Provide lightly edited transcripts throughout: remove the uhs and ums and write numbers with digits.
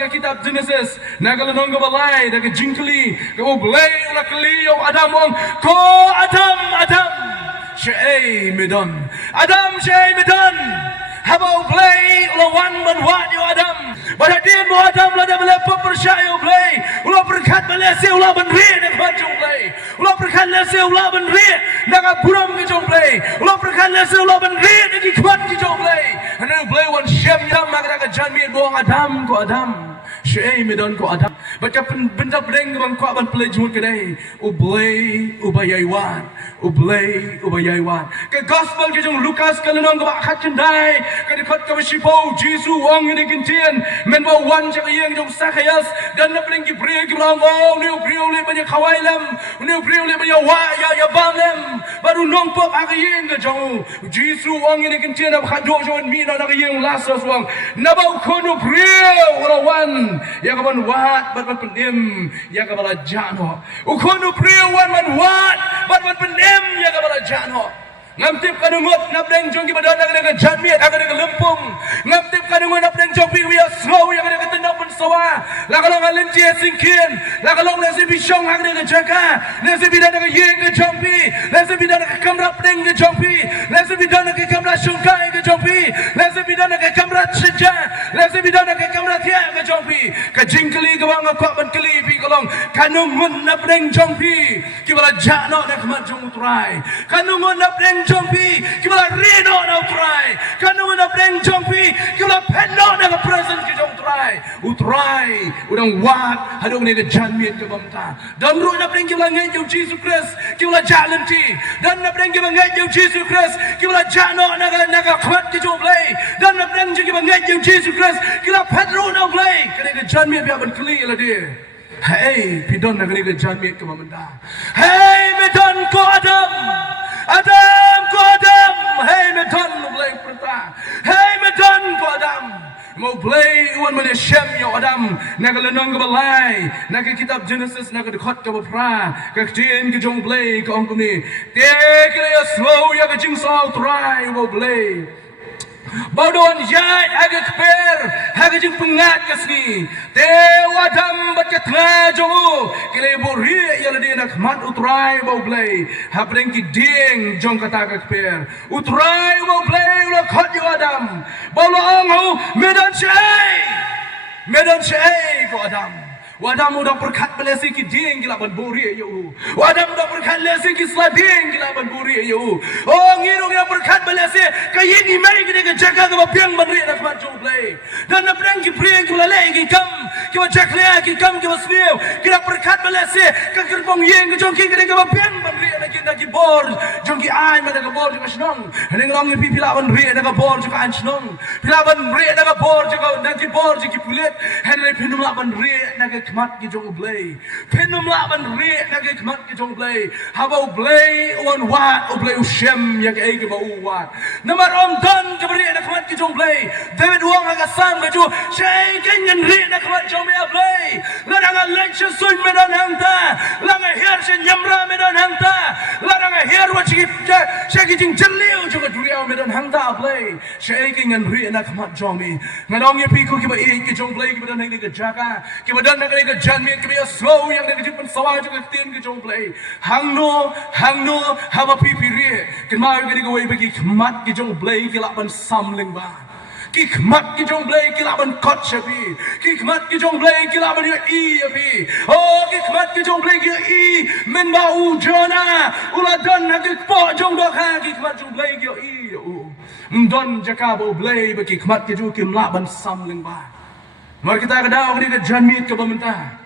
ke kitab Genesis nagalunong gabalay daga jingkli ke Blei ula kli yo Adam ong ko Adam Shem medon Adam Shem medon Haba Blei ula wan man wat yo Adam Badadin mo Adam la dabla percaya Blei ula berkat Malaysia ula benri nak macam Blei ula berkat Malaysia ula benri nak buram ke jong Blei ula berkat Malaysia ula benri nak ikmat ke jong Blei ana Blei wan Shem dam magara jan mi go Adam ko Adam Shem medon ko Adam baca benda pedeng bang ko ban pelajun kedai Blei ubayaiwan Blei ubayaiwan ke gospel ke jong Lukas kalunong ba khatendai ke dekat ke sipo Jesu wang ni kintien men ba wan cha yang jong Sakayas dan na pedeng ki bri ki bang oh ni bri le banyak khawailam ni bri le banyak wa ya bamlem baru nong pop agayeng ke jong Jesu wang ni kintien ab khado jong mi na agayeng lasos wang na ba kono bri wala wan ya kaban wat bat pendim ya kabala jano ukono bri wan man wat bat pendim ya kabala jano ngamtip kanungot napdeng jong ki badan aga janmiat aga lempung ngamtip kanungot napdeng jong pi wiya slow yang aga tendap pensawa lakalong alenji singkin lakalong nasi bisong aga jaka nasi bidan aga yeng ke jompi nasi bidan aga kamra pdeng ke jompi nasi bidan aga kamra sungkai ke jompi nasi bidan aga kamra seja nasi bidan aga kamra tia ke jompi ka jingkeli ke wang kwa ban keli pi kalong kanungot napdeng jompi ki bala jano nak majung utrai kanungot napdeng jompi kibala reno na utrai kanu na breng jompi kibala penno na present ki jom utrai udang wat hadong ne janmiet ke bamta dan ru na breng kibala ngai jo Jesus Christ kibala jalanti dan na breng kibala ngai jo Jesus Christ kibala jano na khmat ki jom Blei dan na breng kibala ngai jo Jesus Christ kibala Petros na Blei kene janmiet biar ban kli la dia hey pidon na kene janmiet ke bamta hey medon ko Adam ko Adam hey medon Blei perta hey medon ko Adam mau Blei wan mana Shem yo Adam nak lenong ke balai nak kitab Genesis nak dekat ke bapra ke tien ke jong Blei ke ongkom ni te ke ya slow ya ke jing sau try mau Blei Baudon jai agak per agak jing pengat kasni te Adam bakat ngajo kile bori ya le nak mat utrai mau Blei hapreng ki ding jong kata agak per utrai mau Blei lo khat yo Adam baulo ang medan syai ko Adam Wadam udah perkat belesi ki ding gila ban bori yo. Wadam udah perkat belesi ki slading gila ban bori yo. Oh ngiru gila perkat belesi ka yini mai ki de jaka ka piang ban ri nak mat jong Blei. Dan na prang ki priang ki lale ki kam ki jak le ki kam ki wasniu. Gila perkat belesi ka kerpong yeng ki jong ki de ka piang ban ri nak ki bor jong ki ai ma de ka bor jong snong. Heneng rong pi pila ban ri de ka bor jong an snong. Pila ban ri de ka bor jong nak ki bor jong ki pulet. Heneng pinum la ban ri nak khmat ki jong Blei penum la ban re nak khmat ki jong Blei habau Blei on wat o Blei Shem yang ai ke bau wat namar om don ke re nak khmat ki jong Blei David wang aga sam ke ju shai ke ngan re nak khmat jong me Blei ladang a len che sun me don hangta lang a her che nyamra me don hangta ladang a her wa chi ki jing jeliu ju ke duriau me don hangta Blei shai ke ngan re nak khmat jong me ngadong ye pi ku ki ba e ki jong Blei ki ba don hang ke jaka ki ba don ke janmiat ke biar slow yang nak jumpa sawah juga tien ke jong Blei hang no haba pipi rieh kemau ke digawe bagi khmat ke jong Blei ke laban samling ba ki khmat ke jong Blei ke laban kot shabi ki khmat ke jong Blei ke laban iaphi oh ki khmat ke jong Blei ke i men ba u jona uladon nak po jong dohkha ki khmat jong Blei ke i don jaka bo Blei bagi khmat ke ju kim laban samling ba mari kita kedau ke janmiat ke bamenta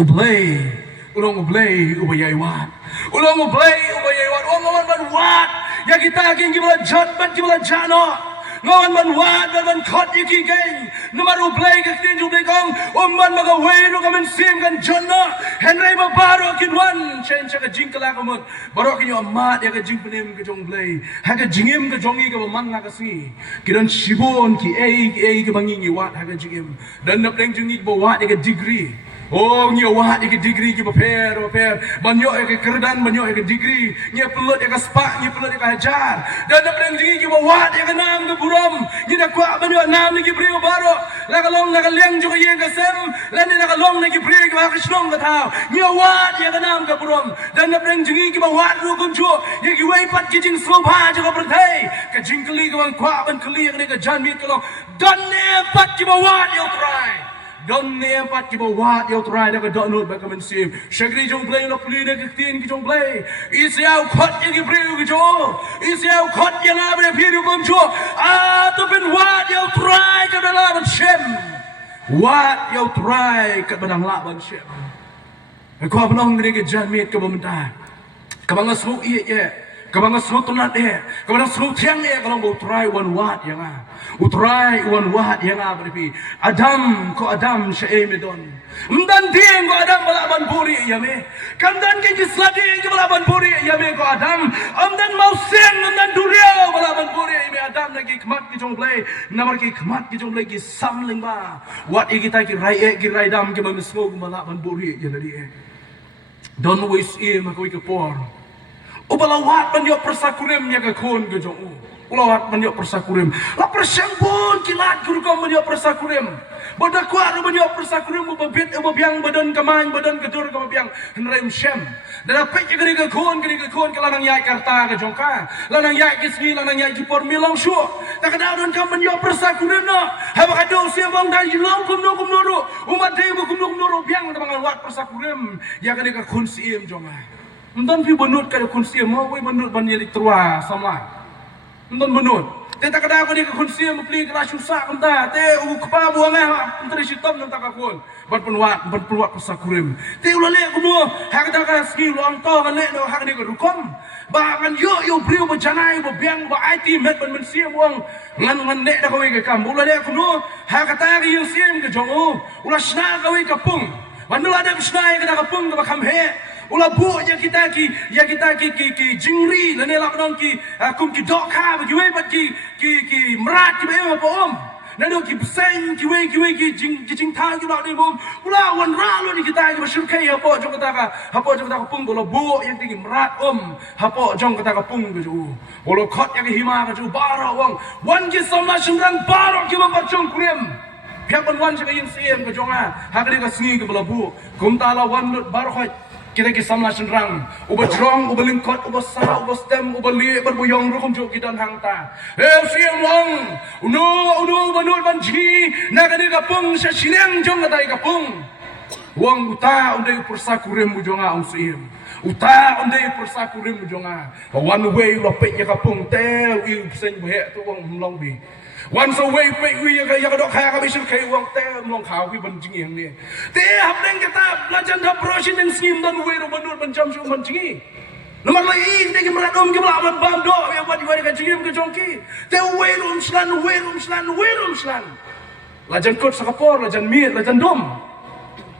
Blei ulong Blei ubayaiwan ulong Blei ubayaiwan ngawan ban wat ya kita king gibala jat ban gibala jano ngawan ban wat ban khot yiki geng numar Blei ke tin ju Blei kong man maga wei ro kamen sim kan jonna henry ba baro kin wan chen cha ka jingkala ka mut baro kin yo mat ya ka jing penem ke jong Blei ha ka jingim ke jongi ke man nga ka si kidan shibon ki ai ke bangi wat ha ka jingim dan nap deng jingi bo wat ya ka degree Oh, nya wahat ke degree ke paper, banyak ke kerdan, banyak ke degree, nya pelut ke spak, nya pelut ke hajar. Dan nak pedang degree ke wahat ke nam ke buram, nya nak kuat banyak nam ke beri baru. La kalong nak liang juga yang ke sem, la ni nak kalong nak beri ke hak senong ke tau. Nya wahat ke nam ke buram. Dan nak pedang degree ke wahat ru kun chu, nya ke wei pat ke jing slopa juga berthai. Ke jing keli ke bang kuat ban keli ke jan mit kalong. Dan ne pat ke wahat yo try. Don ne empat ki bawa dia try dah dok not bak MYNSIEM shagri jong Blei nak pli dah tin ki jong Blei isiau khot yang ki priu ki jo isiau khot yang abre priu kom jo tu pen wa dia try ke dalam Shem wa dia try ke benang la ban Shem ko benong ni ke janmit ke bemta ke bang asuk ye ke bang asuk tunat ke bang asuk tieng kalau mau try one watt yang utrai wan wahat yang abripi Adam ko Adam Shem medon mdan tieng ko Adam balaban puri yame kandan ke jisladi ke balaban puri yame ko Adam amdan mausen amdan duria balaban puri yame Adam lagi khmat ki jong Blei namar ki khmat ki jong Blei ki samling ba wat kita ki rieh ki raidam ke bamisgo balaban puri yanadi don waste ko ke por ubalawat ban yo persakurem nya ke kon ke jong ulawat banyak persakurim. La persang pun kilat guru kau banyak persakurim. Bodak kuat banyak persakurim bebit biang badan kemain badan kedur kau biang henrem Shem. Dan apa yang kau kon kelanang yai karta ke jongka. Lanang yai kisni lanang yai kipor milang syu. Tak ada orang kau banyak persakurim no. Haba kado siang dah jilang kumno ro. Umat dei kumno ro biang dengan wat persakurim. Ya kau kon siem jonga. Mendan pi benut kau kon siem mau we benut banyak terua sama. Menton benut. Teta kada ko ni ka konsiya mo pli kala susah kanta. Te u kpa buang eh menteri sitom nang takakon. Ban penwat pasakurim. Te ulale ko no hak da ka ski lo ang to kan le no hak ni ko rukom. Ba kan yo briu ba janai ba biang ba AİTİ met ban MYNSIEM buang ngan ne da ko we ka kam. Ulale ko no hak ta ka yung siem ka jong ula sna ka we ka pung. Ban ada sna ka pung ka kam he. Ula bu yang kita ki jingri lene la non ki kum ki dohkha ki we bat ki merat ki be apa om nado ki sen ki we ki jing thang ki la ni bom ula wan ra lo ni kita ki bashur kai apa jong kata ka pung ula bu yang ti merat om apa jong kata ka pung ki ju ula khot yang hima ka ju bara wang wan ki samla shimran bara ki ba chong kurem pyak ban wan ka yin siem ka jonga ha ka ka sngi ka balabu kum ta la wan bar khoi kita ki samla senrang uba jrong uba lingkot uba sa uba stem uba li berbuyong rukum jo kidan hangta siang long uno banul banji naga di kapung sa sileng jong katai kapung wang uta undai persakurim ujonga ang siem uta undai persakurim ujonga one way lopek ya kapung tel iu sen behe tu wang long bi one so way pe wi ya dok kha ka bisul kai wang tel long khaw wi ban jing yang ni te hapdeng kita lajan da proshin yang sim dan way ro banul ban jam su ban jingi nomor lain te ki meradom ki melawan bam do ya buat diwari ka jingim ke jongki te way rum slan lajan kot sakapor lajan mir lajan dom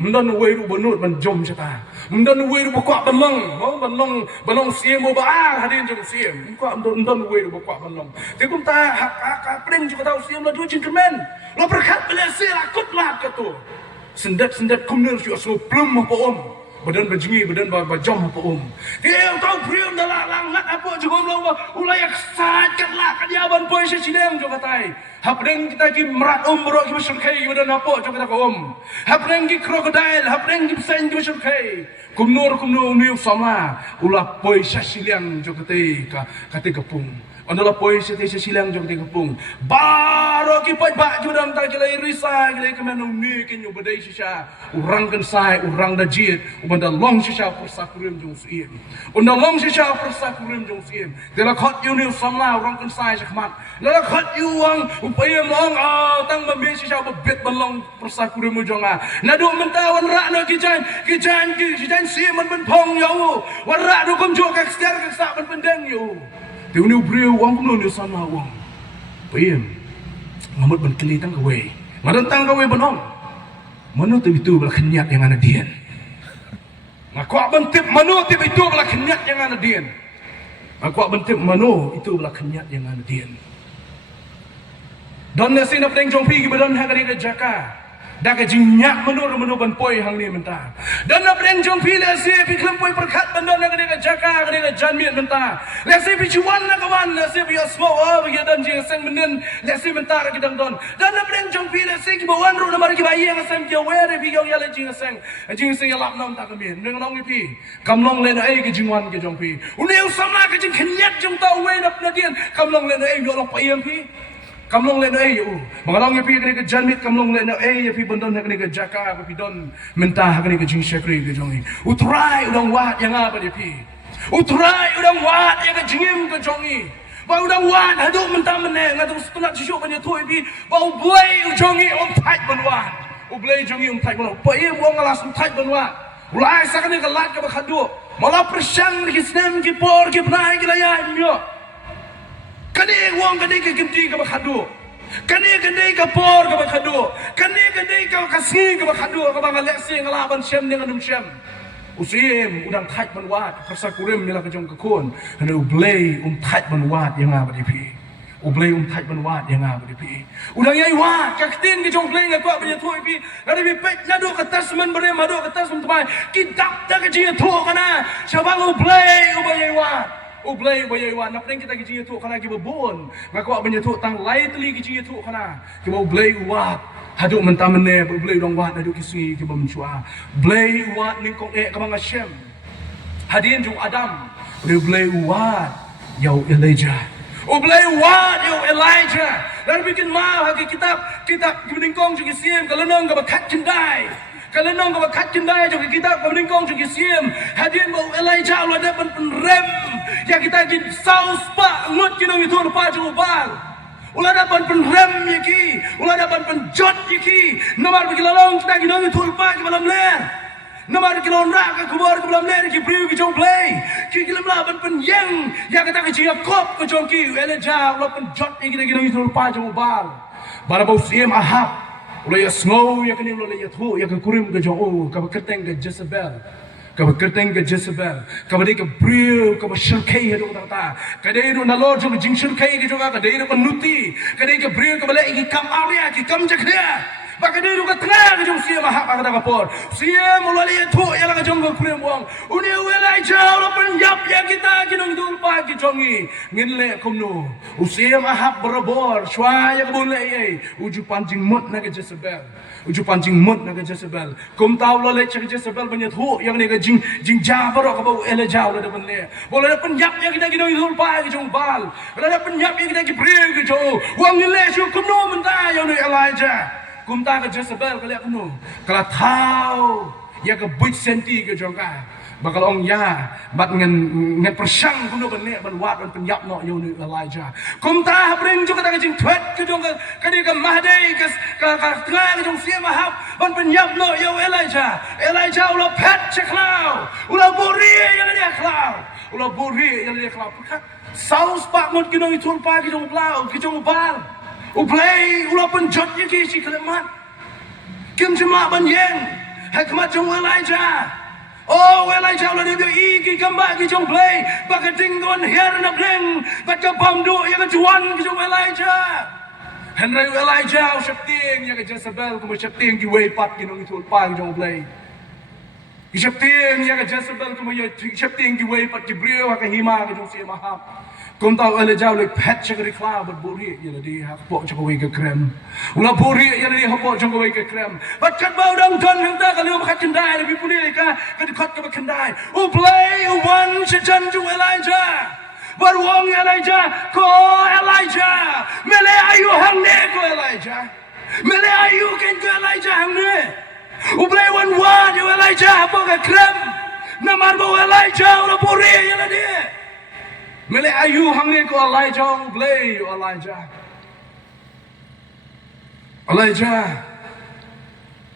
mendan way ru banul ban jom chata mendan way ru bakwa banong siem bo ba hadin jong siem kwa mendan way ru bakwa banong te kum ta hak pring juga tahu siem la du gentleman lo berkat belese la kut la kato sendat kumner ju aso plum apa om badan bajingi badan bajom apa om te tahu prium dala langat apa jugom lo ulayak sajat la kadiaban poy se sideng jo katai hapdeng kita ki merat bro ki masyurkai badan apa jo kata om hapdeng ki krokodil hapdeng ki sen ki masyurkai kumnur niu sama ulah poy se sideng jo katai kapung Andala poy sa silang jong tingapung. Baro ki pay ba judang ta kilay risa kilay kamano ni kinyo baday siya. Urang kan sai urang da jit umanda long siya persakurim jong siem. Unda long siya persakurim jong siem. Dela khot yu ni samla urang kan sai sa khmat. Dela khot yu ang upayam ang tang mambi siya babit balong persakurim mo jong Nadu mentawan ra no kijan siem man pong yo. Wan ra no kum jo kak ster kak sa man pendeng yo. Tiup ni beriu wang kuno ni sama wang. Payem. Ngamut ban kelitang kawe. Ngadantang kawe banong. Mano tip itu bala kenyat yang ana dien. Ngakwa bentip mano tip itu bala kenyat yang ana dien. Ngakwa bentip mano itu bala kenyat yang ana dien. Don na sinap deng jong pi badan hagari ka jaka. dah ke jinyak menur ban poi hang ni mentah dan nak breng jong pi le si pi klem poi perkat bandon nak ke jaka ke jan miet mentah le si pi chuan nak kawan le si pi smo bi dan jing seng menen le si mentah ke dang don dan nak breng jong pi le si ki bawan ru na mar ki bai yang sem ki we re pi yong ya le jing seng ya lap nam ta ke min nang nong pi kam long le na ai ke jingwan ke jong pi uneu sama ke jing khnyak jong ta we nap na dien kam long le na ai yo long pa yem pi kam long le na ai u mangalong ye pi ke jan mit kam long le na ai ye pi bandon ke jaka ke pi don mentah ke jing shekri ke jong utrai udang wat yang apa ye pi utrai udang wat yang ke jingim ke jong ba udang wat hadu mentah meneng ngatu setengah sisuk ban ye thoi pi ba Blei jong om thai ban wat Blei jong om thai ban pa ye wong ngalas om thai ban wat ulai sa ke lat ke ba khadu malah persang ke snem ke por ke pnai ke layai myo kani wong kani ke kimti ke bakhadu kani ke por ke bakhadu kani ke kasih ke bakhadu ke bang leksi ngalaban Shem dengan Shem usim udang thai ban wat persa kurim mila ke jong ke kon hanu Blei thai ban wat yang apa di pi Blei thai ban wat yang apa di pi udang yai wat ka tin ke jong Blei ngak ba thoi pi dari pi pek nadu ke tasman bare madu ke tasman tumai kidak ta ke ji tho kana shabang Blei yai wat Blei bayai wan nak kita ki jinga tu kana ki babon ngakwa banya tu tang lai teli ki jinga tu kana ki Blei wat hadu mentah mene Blei dong wat hadu ki si ki bamchua Blei wat ning kong ka bang Shem hadin jung Adam Blei wat yau Elijah Blei wat yau Elijah dan bikin ma ha kitab ning kong jung Shem kalau nong ka bakhat kindai kalau nong ka bakhat kindai jung kitab ning kong jung Shem hadin bau Elijah lo ada pen rem yang kita gin saus pa ngut kinong itu pa jung bal ulah dapat penrem yaki ulah dapat penjot yaki namar bagi lalong kita kinong itu pa ki malam ler namar kilon rak ke kubur ke malam ler ki priu ki jong Blei ki kilam la ban pen yang kita ke Jakob ke jong ki Elijah ulah penjot yaki kita kinong itu pa jung bal bara bau siem Ahab ulah ya snow ya kini ulah ya thu ya ke kurim ke jong ka keteng ke Jezabel kau kerteng ke Jezabel, kau beri ke Blei, kau bersyukai hidup kita. Kau dari itu nalor jom jing syukai ke juga, kau dari itu penuti, kau dari ke Blei, kau beli iki kam area, iki kam jeknya. Maka dari itu tengah ke jom siam mahap kata kapor, siam mulai itu yang ke jom ke Blei buang. Uni Elijah ulah penyap yang kita kinong dulpa ki jongi, nginle kumno. Usiam mahap berebor, suaya kebun lei, uju pancing mut nak ke Jezabel. Uju pancing mut nak ke Jezabel. Kum tahu lo leceh Jezabel banyak hu yang ni ke jing Jabber ke bau Elijah lo depan le. Boleh ada penyap yang kita kena hidup pai ke jong bal. Boleh ada penyap yang kita Blei ke jong. Wang ni le syu kum no mentah yang ni Elijah. Kum tahu ke Jezabel kali aku no. Kalau tahu yang ke buit senti ke jong ka. Bakal ong ya bat ngan persang kuno ban le ban wat ban penyap no yang ni Elijah. Kum tahu bring juga kita ke jing tweet ke jong ke di ke Mahdai ke tengah ke jong siam mahap ban penyap no yang Elijah. Elijah ulah pet ceklau. Ulah buri yang dia klau. Ulah buri yang dia klau. Saus pak mut kinong itul pa ki jong blau ki jong bal. Blei ulah penjot ye ki si kelemat. Kim cuma ban yeng. Hikmat jong Elijah. Oh, Elijah ulah dia iki kamba ki jong Blei. Baka tinggon her na bleng. Baka pamdu yang juan ki jong Elijah. Henry Elijah usap tieng yang ke Jezabel kuma usap tieng ki weipat kinong itul pa ki jong Blei. Usap tieng yang ke Jezabel kuma usap tieng ki weipat ki Blei ka hima ki jong siya mahap. Kung tahu Elijah ulah pet cakap klau berburi yang di hakpok cakap ke krem. Ulah buri yang di hakpok cakap ke krem. Bakat bau dang ton hangta kalau makan kendai lebih pulih ka dekat ke kendai. Blei wan sejan ju Elijah. Baruang Elijah ko Elijah. Mele ayu hang ne ko Elijah. Mele ayu ken ko Elijah hang ne. Blei wan ju Elijah apa ke krem. Namar bau Elijah ulah buri yang di. Mele ayu hang ni ko Elijah Blei Elijah. Elijah.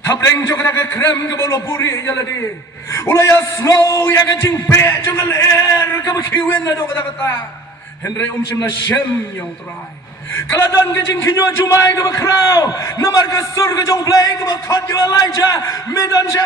Habdeng jo kana ke krem ke bolo puri ya ladi. Ulai snow ya ke jing pe jo ke ler ke kiwen na do kata. Henry Shem na Shem yang try. Kalau don ke jing kinyo jumai ke bakrau. Namar ke sur ke jong Blei ke bakot jo Elijah. Medon je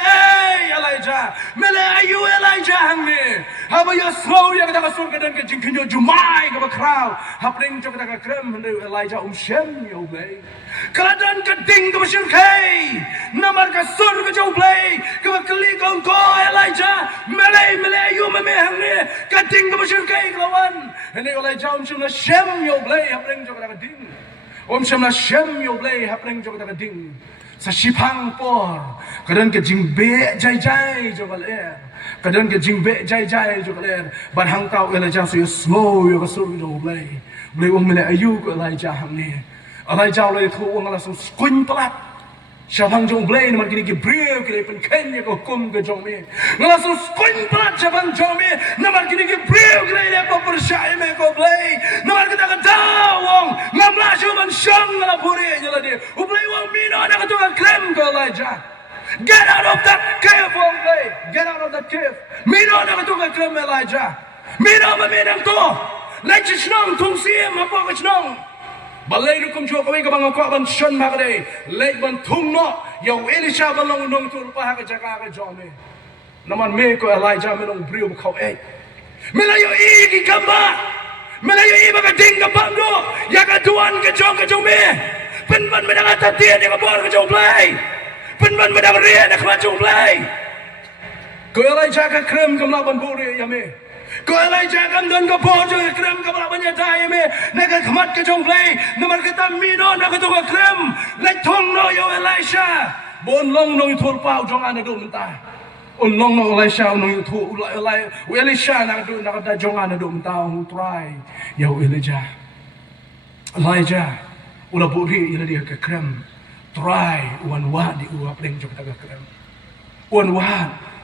Elijah. Mele ayu Elijah hang ni. Hab ba ya slow ya kata sur kadan ke jing kunyo jumai ke crowd hapling jo kata krem hendu Elijah Shem yo Blei kadan ke ding ke mesin kai namar ke sur ke jo Blei ke kali kong ko Elijah melei yu me hangne ke ding ke mesin kai lawan hendu Elijah Shem yo Blei hapling jo kata ding Shem Shem yo Blei hapling jo kata ding sa sipang por kadan ke jing be jai jo baler kadan ke jing be jai jo baler ban hang tau Elijah so slow yo ka sur jo Blei mele ayu ko Elijah hamne Elijah le thu ong la so kun plat shabang jo Blei mar kini ke breu ke pen ken ye ko kum ke jo me ngala so kun plat shabang jo me na mar kini ke breu ke le ko por shai me ko Blei na mar kita ka dawong ngam la shu man shang la puri ye la de Blei wong mi no na ka to klem ko Elijah. Get out of that cave, Blei. Get out of that cave. Mi no na ka to klem Elijah. Mi no ma mi dang to. Lai chi snong tung siem ma po ka snong. Balai ru kum jo ka ka bang ko ban shon ma ka dei. Lai ban tung no yo Elisha ban long nong tu pa ka jaka ka jo me. Naman me ko Elijah me long brio ko e. Me la yo I ki kamba. Me la yo I ba ka ding ka bangdo. Ya ka tuan ka jo me. Pen ban me na ta tie ka bor ka jo Blei. Pen ban me na rieh na ka jo Blei. Ko Elijah ka krem kam la ban bori ya me. Ko Elijah kam don ka po jo krem kam la ban ya dai me. Na ka khamat ka jo Blei. Na mar ka tam mi no na ka to ka krem. Lai thong no yo Elijah. Bon long no thol pau jong an do mta. On long no Elijah no thu Elisha na do na ka da jong an do mta hu try. Yo Elijah ula bori ila dia ka krem. Try wan di u apleng jo ka krem. Wan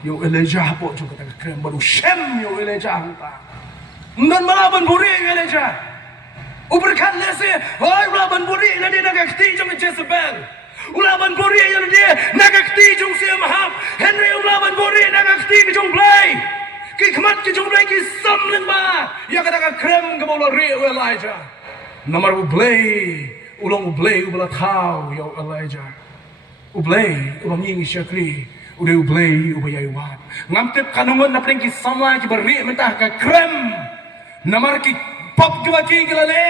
yo Elijah po jo ka krem baru Shem yo Elijah ta. Ngan malaban bori Elijah. Uberkan lese, oi ulaban bori ila dia na ka kti jo Jezabel. Ulaban bori ila dia na ka kti jo Shem hap. Henry ulaban bori na ka kti jo Blei. Ki khmat ki jo Blei ki samling ba. Ya ka krem ka bola rieh Elijah. Namar Blei ulong Blei ubala thau yo Elijah Blei ulong ying syakri ude Blei ubayai wat ngam tep kanungon na pring ki samla ki bari mentah ka krem namar ki pop ki baki gilale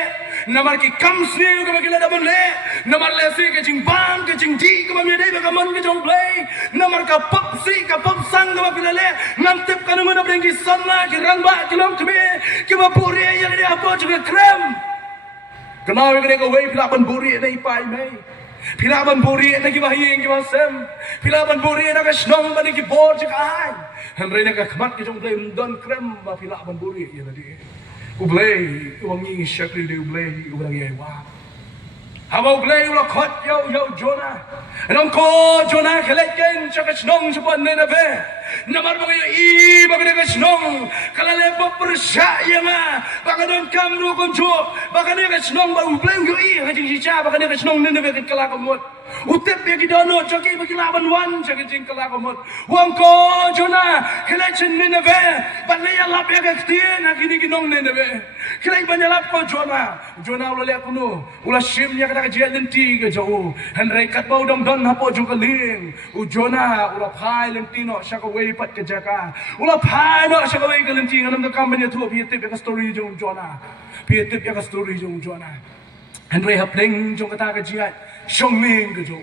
namar ki kamsni ka baki la dabun le namar le si ka jing bang ka jing di ka bami dei ka man ka jong Blei namar ka pop si ka pop sang ka baki le ngam tep kanungon na pring ki samla ki rang ba ki long kme ki ba puri ya le apo ka krem kenal yang kena kawai pilaban buri na ipai mai pilaban buri na kibahieng kibasem pilaban buri na kasnong ba ni kibor jika ay henry na kakmat ki jong Blei don krem ba pilaban buri ya tadi Blei uwangi syakri de Blei ulang yai wa hawa Blei ulah khot yo Jonah nong ko Jonah keleken chakasnong sepan na be namar ba I ba ka kasnong kalale pa persaya nga baka don kamru konjo baka ne kasnong ba Blei yo I hajing sicha baka ne kasnong ne be kala kamot utep be gidono chaki ba kilaban wan chaki jing kala kamot wang ko Jonah kelechen ne be ba le ya lap ya ka tien na kini ginong ne be kelai ba lap ko Jonah ulah le kuno ulah Shem ya ka jia lenti ke jo henry kat bau dom don hapo jong kaling Jonah ulah phai lenti no syaka wei pat ke jaka ulah phai no syaka wei ke lenti ngam ka kampanye thu pi tip ya story jong Jonah pi tip ya story jong Jonah henry hapleng jong kata ka jia shongming ke jo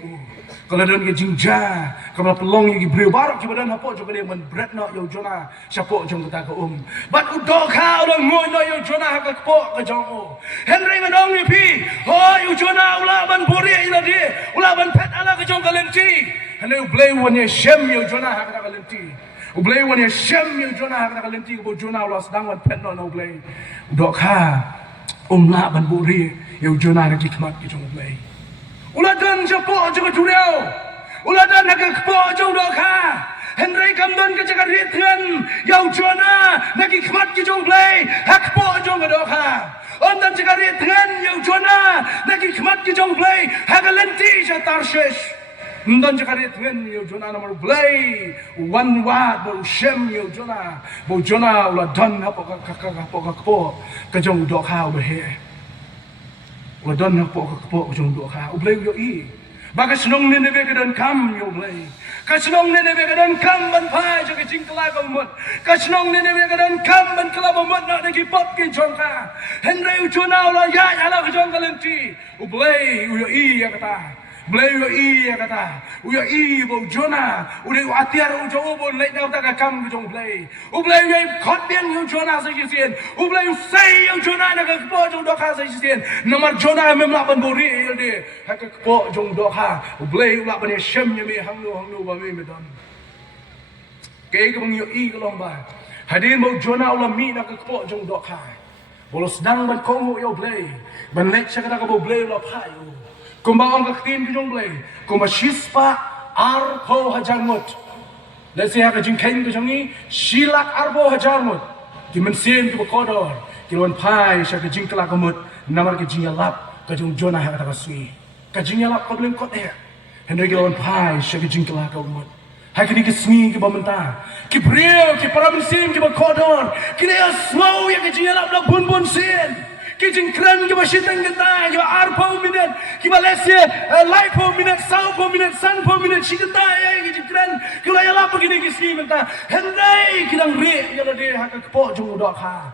kalau don ke jingja kalau pelong yang breu barak ki badan hapo jong kaling man bread no yo Jonah syapo jong kata ka bat dohkha udah ngoy no yo Jonah ka po ka jong henry ngadong ni pi ho Jonah ulah ban bori ila di ulah ban pet ala ka jong kalenti henry Blei wan ye Shem yo Jonah ka kalenti Blei wan ye Shem yo Jonah ka kalenti ko Jonah ulah sedang wan pet no Blei dohkha la ban bori yo Jonah ka kikmat ki jong Blei ulah dan japo jong jureu ulah dan ka po jong dohkha henry kamdan ka jaga ritngan yo Jonah na kikmat ki jong Blei hak po jong dohkha ondan jaga ritngan yo Jonah na kikmat ki jong Blei hak lenti ja Tarshish ondan jaga ritngan yo Jonah namar Blei wan wat bo Shem yo Jonah bo Jonah ulah dan hapo ka jong dohkha ulah he ulah dan hapo ka jong dohkha Blei yo I Baka senong Nineveh ke dan kam yo Blei. Ka senong Nineveh ke dan kam ban phai cho ke jing kala ka mut. Ka senong Nineveh ke dan kam ban kala mut na ki pop ki jongka. Henry uchuna la ya ala ka jongka lenti. U Blei u yo I ya kata. Blei u I ya kata. U yo I bo jona. U de atiar u jo bo lei dau ta ka kam ku jong Blei. U Blei ye khot biang yu jona sa ji sien. U Blei u sei yu jona na ka po jong dohkha sa ji sien. Namar jona mem la ban bo ri il de. Ha ka po jong dohkha. U Blei u la ban Shem ye me hang nu ba me don. Ke ka bang yu I ka long ba. Hadin bo jona u la mi na ka po jong dohkha. Bolos dang ban kong yo Blei. Ban lek sa ka bo Blei la phai. Kumba ang kaktin ko jong Blei. Kumba shispa arpo hajangot. Let's say ka jing kain ko jongi silak arpo hajangot. Ki MYNSIEM ki bokodor. Ki Phin Phai sa ka jing kala kamut namar ki JINGIALAP ka jong jona ha ka sui. Ka JINGIALAP ko bleng ko de. Henry ki Phin Phai sa ka jing kala kamut. Ha ki smi ki bamenta. Ki bril ki para MYNSIEM ki bokodor. Ki ne slow ya ka JINGIALAP la bun sin. Kijing keren kiba shitang kita kiba arpo minute kiba lesye life minute sau minute sun minute shikata ya kijing keren kiba yala begini kismi minta hendai kidang rieh ialade haka kepo jong dohkha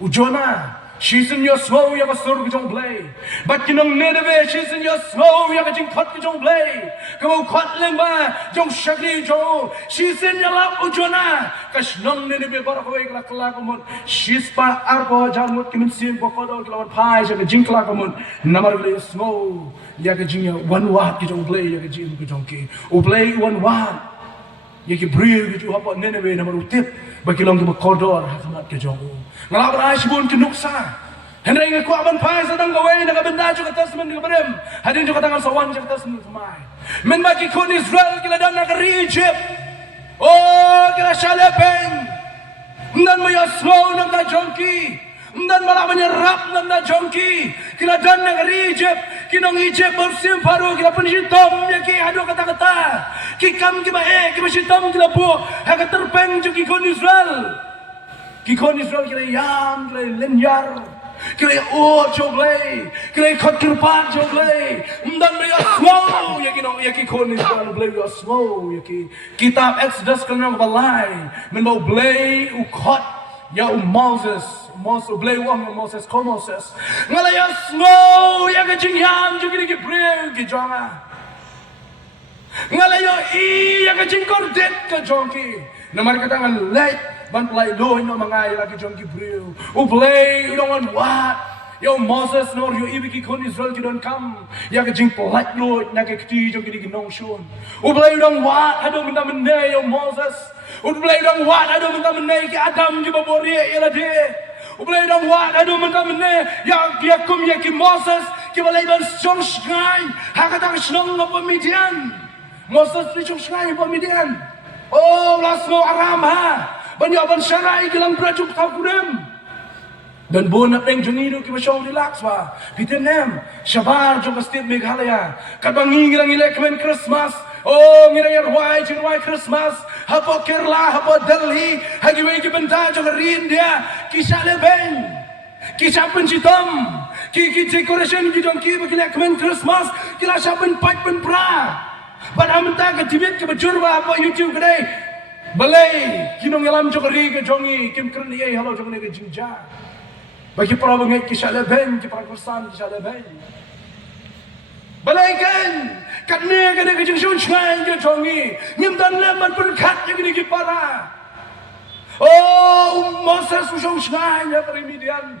ujona season yo slow ya basur jong Blei but kinong Nineveh season yo slow ya kijing khot jong Blei kau khot lemba jong shakri jo season ya lap ujona kasnong Nineveh barakwe kala kala kumut shispa arpo jamut ki MYNSIEM bokodor Phin Phai sa kijing kala kumut namar Blei slow ya kijing one watt ki jong Blei ya kijing ki jong ki u Blei one watt ya ki bril ki ju hapa Nineveh namar utip bakilong ki bokodor hakmat ki jong ngalap rais bun ki nuksa henry nga ko Phin Phai sa dang gawin nakabenda jo katas man kabarem hadin jo katangan sawan jo katas man samay men bagi kon Israel kila dan nak Egypt oh kila shalapeng ndan mo yasmo nam na jonki ndan malaman ya rap nam na jonki kila dan nak Egypt kinong Egypt bersim paru kila penjitom ya ki hado kata-kata ki kam ki ba ki penjitom kila bu ha ka terpeng jo ki kon Israel kila yam kila lenyar kila jo Blei kila khot kirpan jo Blei ndan me asmo ya kinong ya ki kon Israel Blei asmo ya ki kitab Exodus kanang balai men bo Blei u khot ya Moses Blei wang Moses ko Moses ngala asmo ya ka jingyam jo ki Blei ki jonga ngala yo I ya ka jingkordet ka jonki namar katangan late ban play loy no mga lagi jong Gibril u Blei udongan wat yo Moses nor yo ibiki kon Israel kidon kam ya ka jing play loy na ka kti jong gidi ginong shon u Blei udong wat ado minta menne yo Moses u Blei udong wat ado minta menne ki Adam ki babori ialade u Blei udong wat ado minta menne ya kum ya ki Moses ki balai ban jong shkai ha ka tang shnong no pamidian Moses ni jong shkai pamidian oh lasno aram ha banyak syarai kilang prajuk takurem dan bonap yang junido ki masyong relax ba pitenem shabar jong state Meghalaya kabangi kilang ilekmen Christmas oh ngirayar wai jinwai Christmas hapo Kerala hapo Delhi hagiwai ki benta jong India kisah lebeng kisah penjitom ki decoration ki jong ki ilekmen Christmas kila saben pat pen pra pada mentang ke Tibet ke bajurwa apa YouTube kedai Blei kinong yalam jo kari ke jongi kim kerni ai halo jong ne ke jingja bagi para bangai ki shaleben ki para kursan ki shaleben Blei kan katne ke ne ke jingshun chai ke jongi nim dan le man perkat ke ni ki para oh Moses usong chai ya perimidian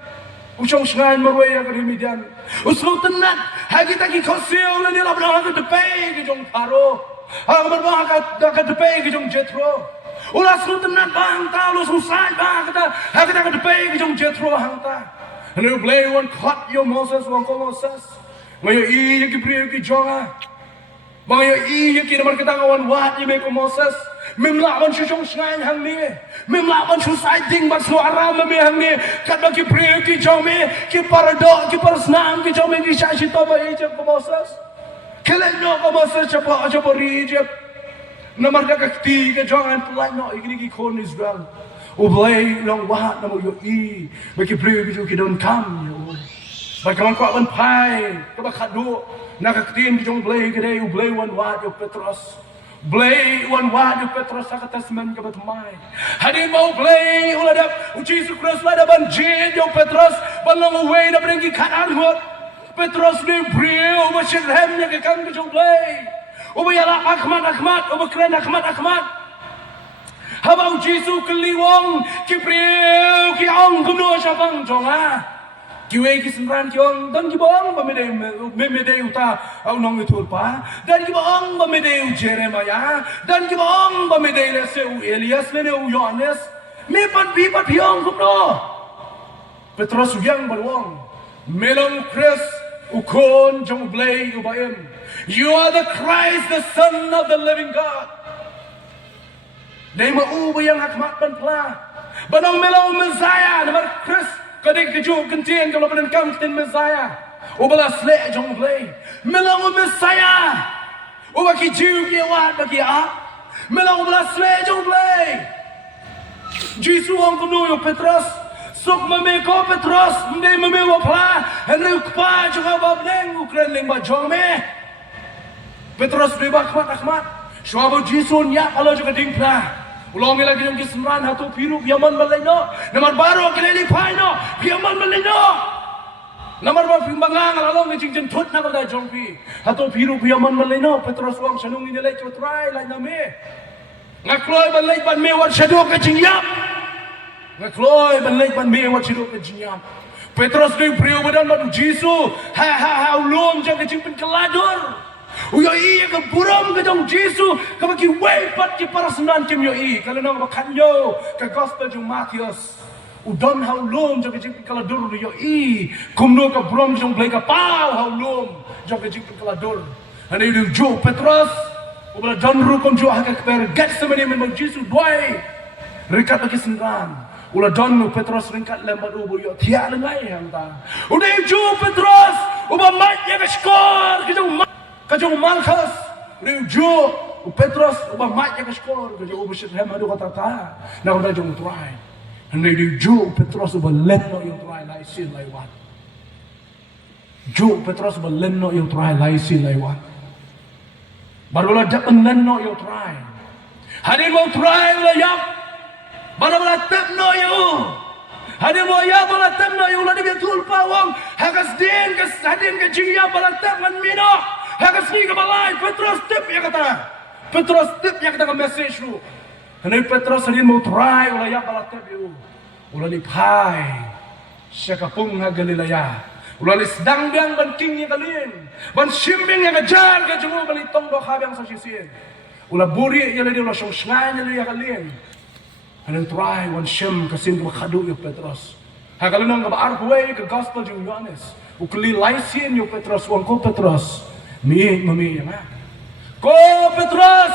usong chai marwe ya perimidian uslo tenat hagi ta ki khosio le ni la bra ke depe ke jong paro ha berbah ka depe ke jong Jethro ulas lu tenan bang ta lu susah bang kata ke depan ke jong Jethro hang ta lu Blei wan khot yo Moses wan ko Moses ngayo I ki priyo ki jonga ngayo I ki namar kata wan wat ni me ko Moses memla wan shong shngai hang ni memla wan susah ding bas lu aram me hang ni kat ba ki priyo ki jong me ki pardo ki parsnam ki jong me ki shashi to ba I ko Moses kele no ko Moses chapo Egypt namar ka kakti ka jangan pelai no igni ki kon Israel u Blei long wat namo yo I baki priyo ki don kam yo ba kaman ko Phin Phai ka ba khadu nakaktin ki jong Blei gede u Blei wan wat yo Petros. Blei wan wat yo Petros akatasman ka batmay. Hadin mau Blei uladap u Jesus Christ lada banjin yo Petros balong away na bringi kanan hot. Petros ni brio wa Shem nya ke kan ki jong Blei. U bayala Ahmad u bakran Ahmad. Habau Jesus keliwong ki brio ki ong kumyo syabang jong ha. Kiwe ki senran ki ong dan ki bong ba mede uta au nong itu pa dan ki bong ba mede Jeremiah dan ki bong ba mede lese u Elias le u Yohanes me pan piong kumno Petros yang balwong melong Chris u kon jong Blei u baem. You are the Christ, the Son of the living God. Dai ma u bayang hakmat ban pla banong melong Messiah namar Chris kadik keju kentien kalau pen kam ten Messiah u bala sle jong Blei melong Messiah u baki jiu ki wat baki a melong bala sle jong Blei Jesus ong kuno yo Petros sok mame ko Petros mde mame wa pla henry pa jong ba bleng ukren leng ba jong me Petros beba Ahmad Shwabo Jesus ya kalau juga ding pla ulangi lagi yang kismran hatu piru piaman malino namar baro keleli paino piaman malino namar ba pimbangang alalong ngijing tut na kada jongpi hatu piru piaman malino Petros wang sanung ini lay try lay name ngakloy ban lay ban me wat shadok ka jingyap ngakloy ban lay ban me wat shadok ka jingyap Petros ni priyo badan madu Jisu ha ulom jang kajing pen keladur uyo iya ke buram ke jong Jesu ke bagi wepat ki para senan kim yo i kalau nang makan yo ke gospel jong Matius udon hau lom jong ke kala dur yo i kumno ke buram jong Blei ka pau hau lom jong ke kala dur ane yu jo Petros ubala don ru kom jo haka ke per get semani men Jesu doi rekat bagi senran ula don Petros ringkat lembat ubu yo tia lengai hanta udah jo Petros uba mat ya ke skor ke jong kajong Malchus, Reujo, Petros, ubah mat yang skor, kajong ubah Shem adu kata ta, nak udah jong try, hendak Reujo Petros ubah len no yang try lai sin lai wat, Jo Petros ubah len no yang try lai sin lai wat, baru lah dapat len no yang try, hari mau try ulah yap, baru lah tap no yang hadir mo ya bala tap no yang ulah dia tulpa wong, hakas din kas hadir ke jingya bala tap man mino. Hakas ni ke balai Petros tip ya kata ke message lu. Hendak Petros hari mau try ulah ya bala tip you. Ulah ni Phai. Syakapung ha Galilea. Ulah ni sedang biang ban king yang kalin. Ban shimbing yang kejar ke jemu bali tong dohkha biang sa sisin. Ulah buri ya ladi ulah song shngai ya kalin. Hendak try wan Shem kasin ke khadu ya Petros. Ha kalau nang ke arway ke gospel jeng Yohanes. Ukli laisin yo Petros wang ko Petros. Mie yang ah, ko Petros,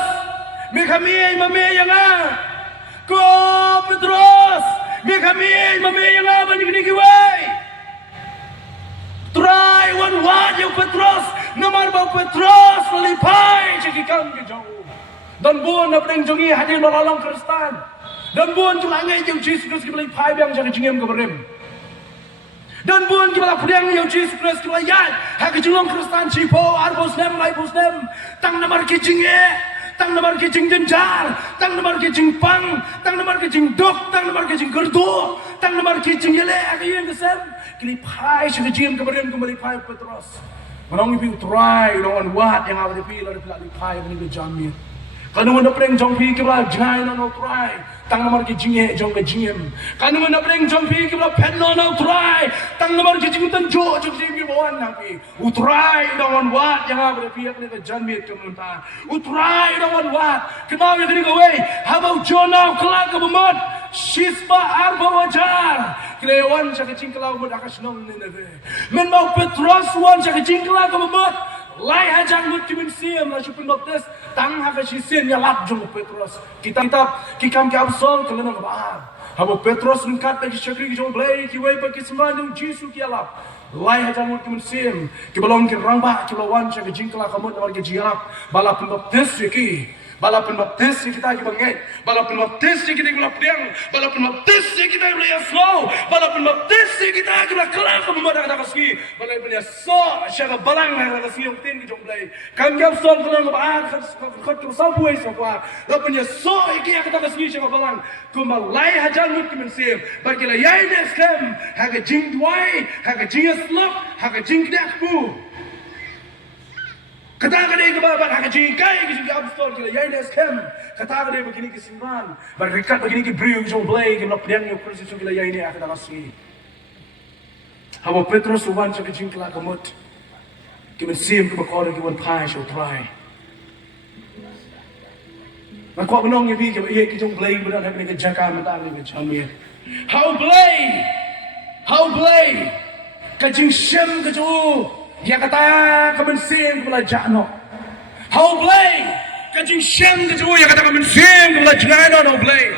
mie yang ah, ko Petros, mie yang ah, bani kini kiway. Try one yang Petros, namar bau Petros melipai cekikam ke jauh. Dan buan apa yang jongi hadir melalui Kristen, dan buan juga angai yang Jesus melipai yang jaga jingem keberim. Dan buan kita pulang yang Jesus Christ kita lihat, hak julung Kristen cipo, arbos nem, laibos nem, tang namar kicing tang namar kicing jenjar, tang namar kicing pang, tang namar kicing dok, tang namar kicing gerdo, tang namar kicing yele, hak yang kesem, kini pai sih kejim kemudian kembali pai Petros, menang ibu try, lawan wat yang awal dipilih dari pai ini kejamit, kalau mana pereng jompi kita jangan nak try. Tang namar kicing jong kejim. Kanu mana pereng jompi kita penno na try. Tang namar kicing tan jo kejim kita bawan nabi. Utrai dawan wat yang ada pihak ni kejanmit kemunta. Utrai dawan wat. Kenapa kini kawai? Habau Jonah kelak kebemot. Shispa arba wajar. Kelewan saya kecing kelau berdakas nom ni neve. Menbau Petros wan saya kecing kelak kebemot. Lai hajang mut MYNSIEM la chupin baptis tang ha ka shin ya lap jong Petros kita kikam ke absol kelena ba habo Petros ringkat pe chakri jong Blei ki wei pa kisman jong Jesus ki alap lai hajang mut MYNSIEM ki balong ki rangba ki lawan cha ke jingkla kamut war ke jiap bala pin baptis ki Balapun baptis kita lagi banget. Balapun baptis kita gula piang. Balapun baptis kita boleh slow. Balapun baptis kita gula kelang ke rumah dah kasih. Balapun ya so syara balang dah kasih yang tin kita boleh. Kam kam sol kelang ke bahan kat sol buai semua. Balapun ya so iki kita kasih syara balang. Kumalai hajan mut MYNSIEM. Bagi la yai ne Shem. Haga jing duai, haga jing slop, haga jing dakbu. Kata kadai ke babat hak jingkai ke sini abstol kila yai des Shem. Kata kadai begini ke simpan. Berikat begini ke Blei ke Blei ke nak pedang yang kursi kila yai ni akan nasi. Hawa Petros wan ke jingkla ke mut. Ke MYNSIEM ke bakor ke wan Phai show try. Nak kau menong yang bi ke ye ke Blei benar hak ke jaka mata ni ke chamir. How Blei. Ke jing Shem ke tu. Dia kata MYNSIEM belajar no. How Blei, kajing Shem keju yang kata MYNSIEM belajar no Blei.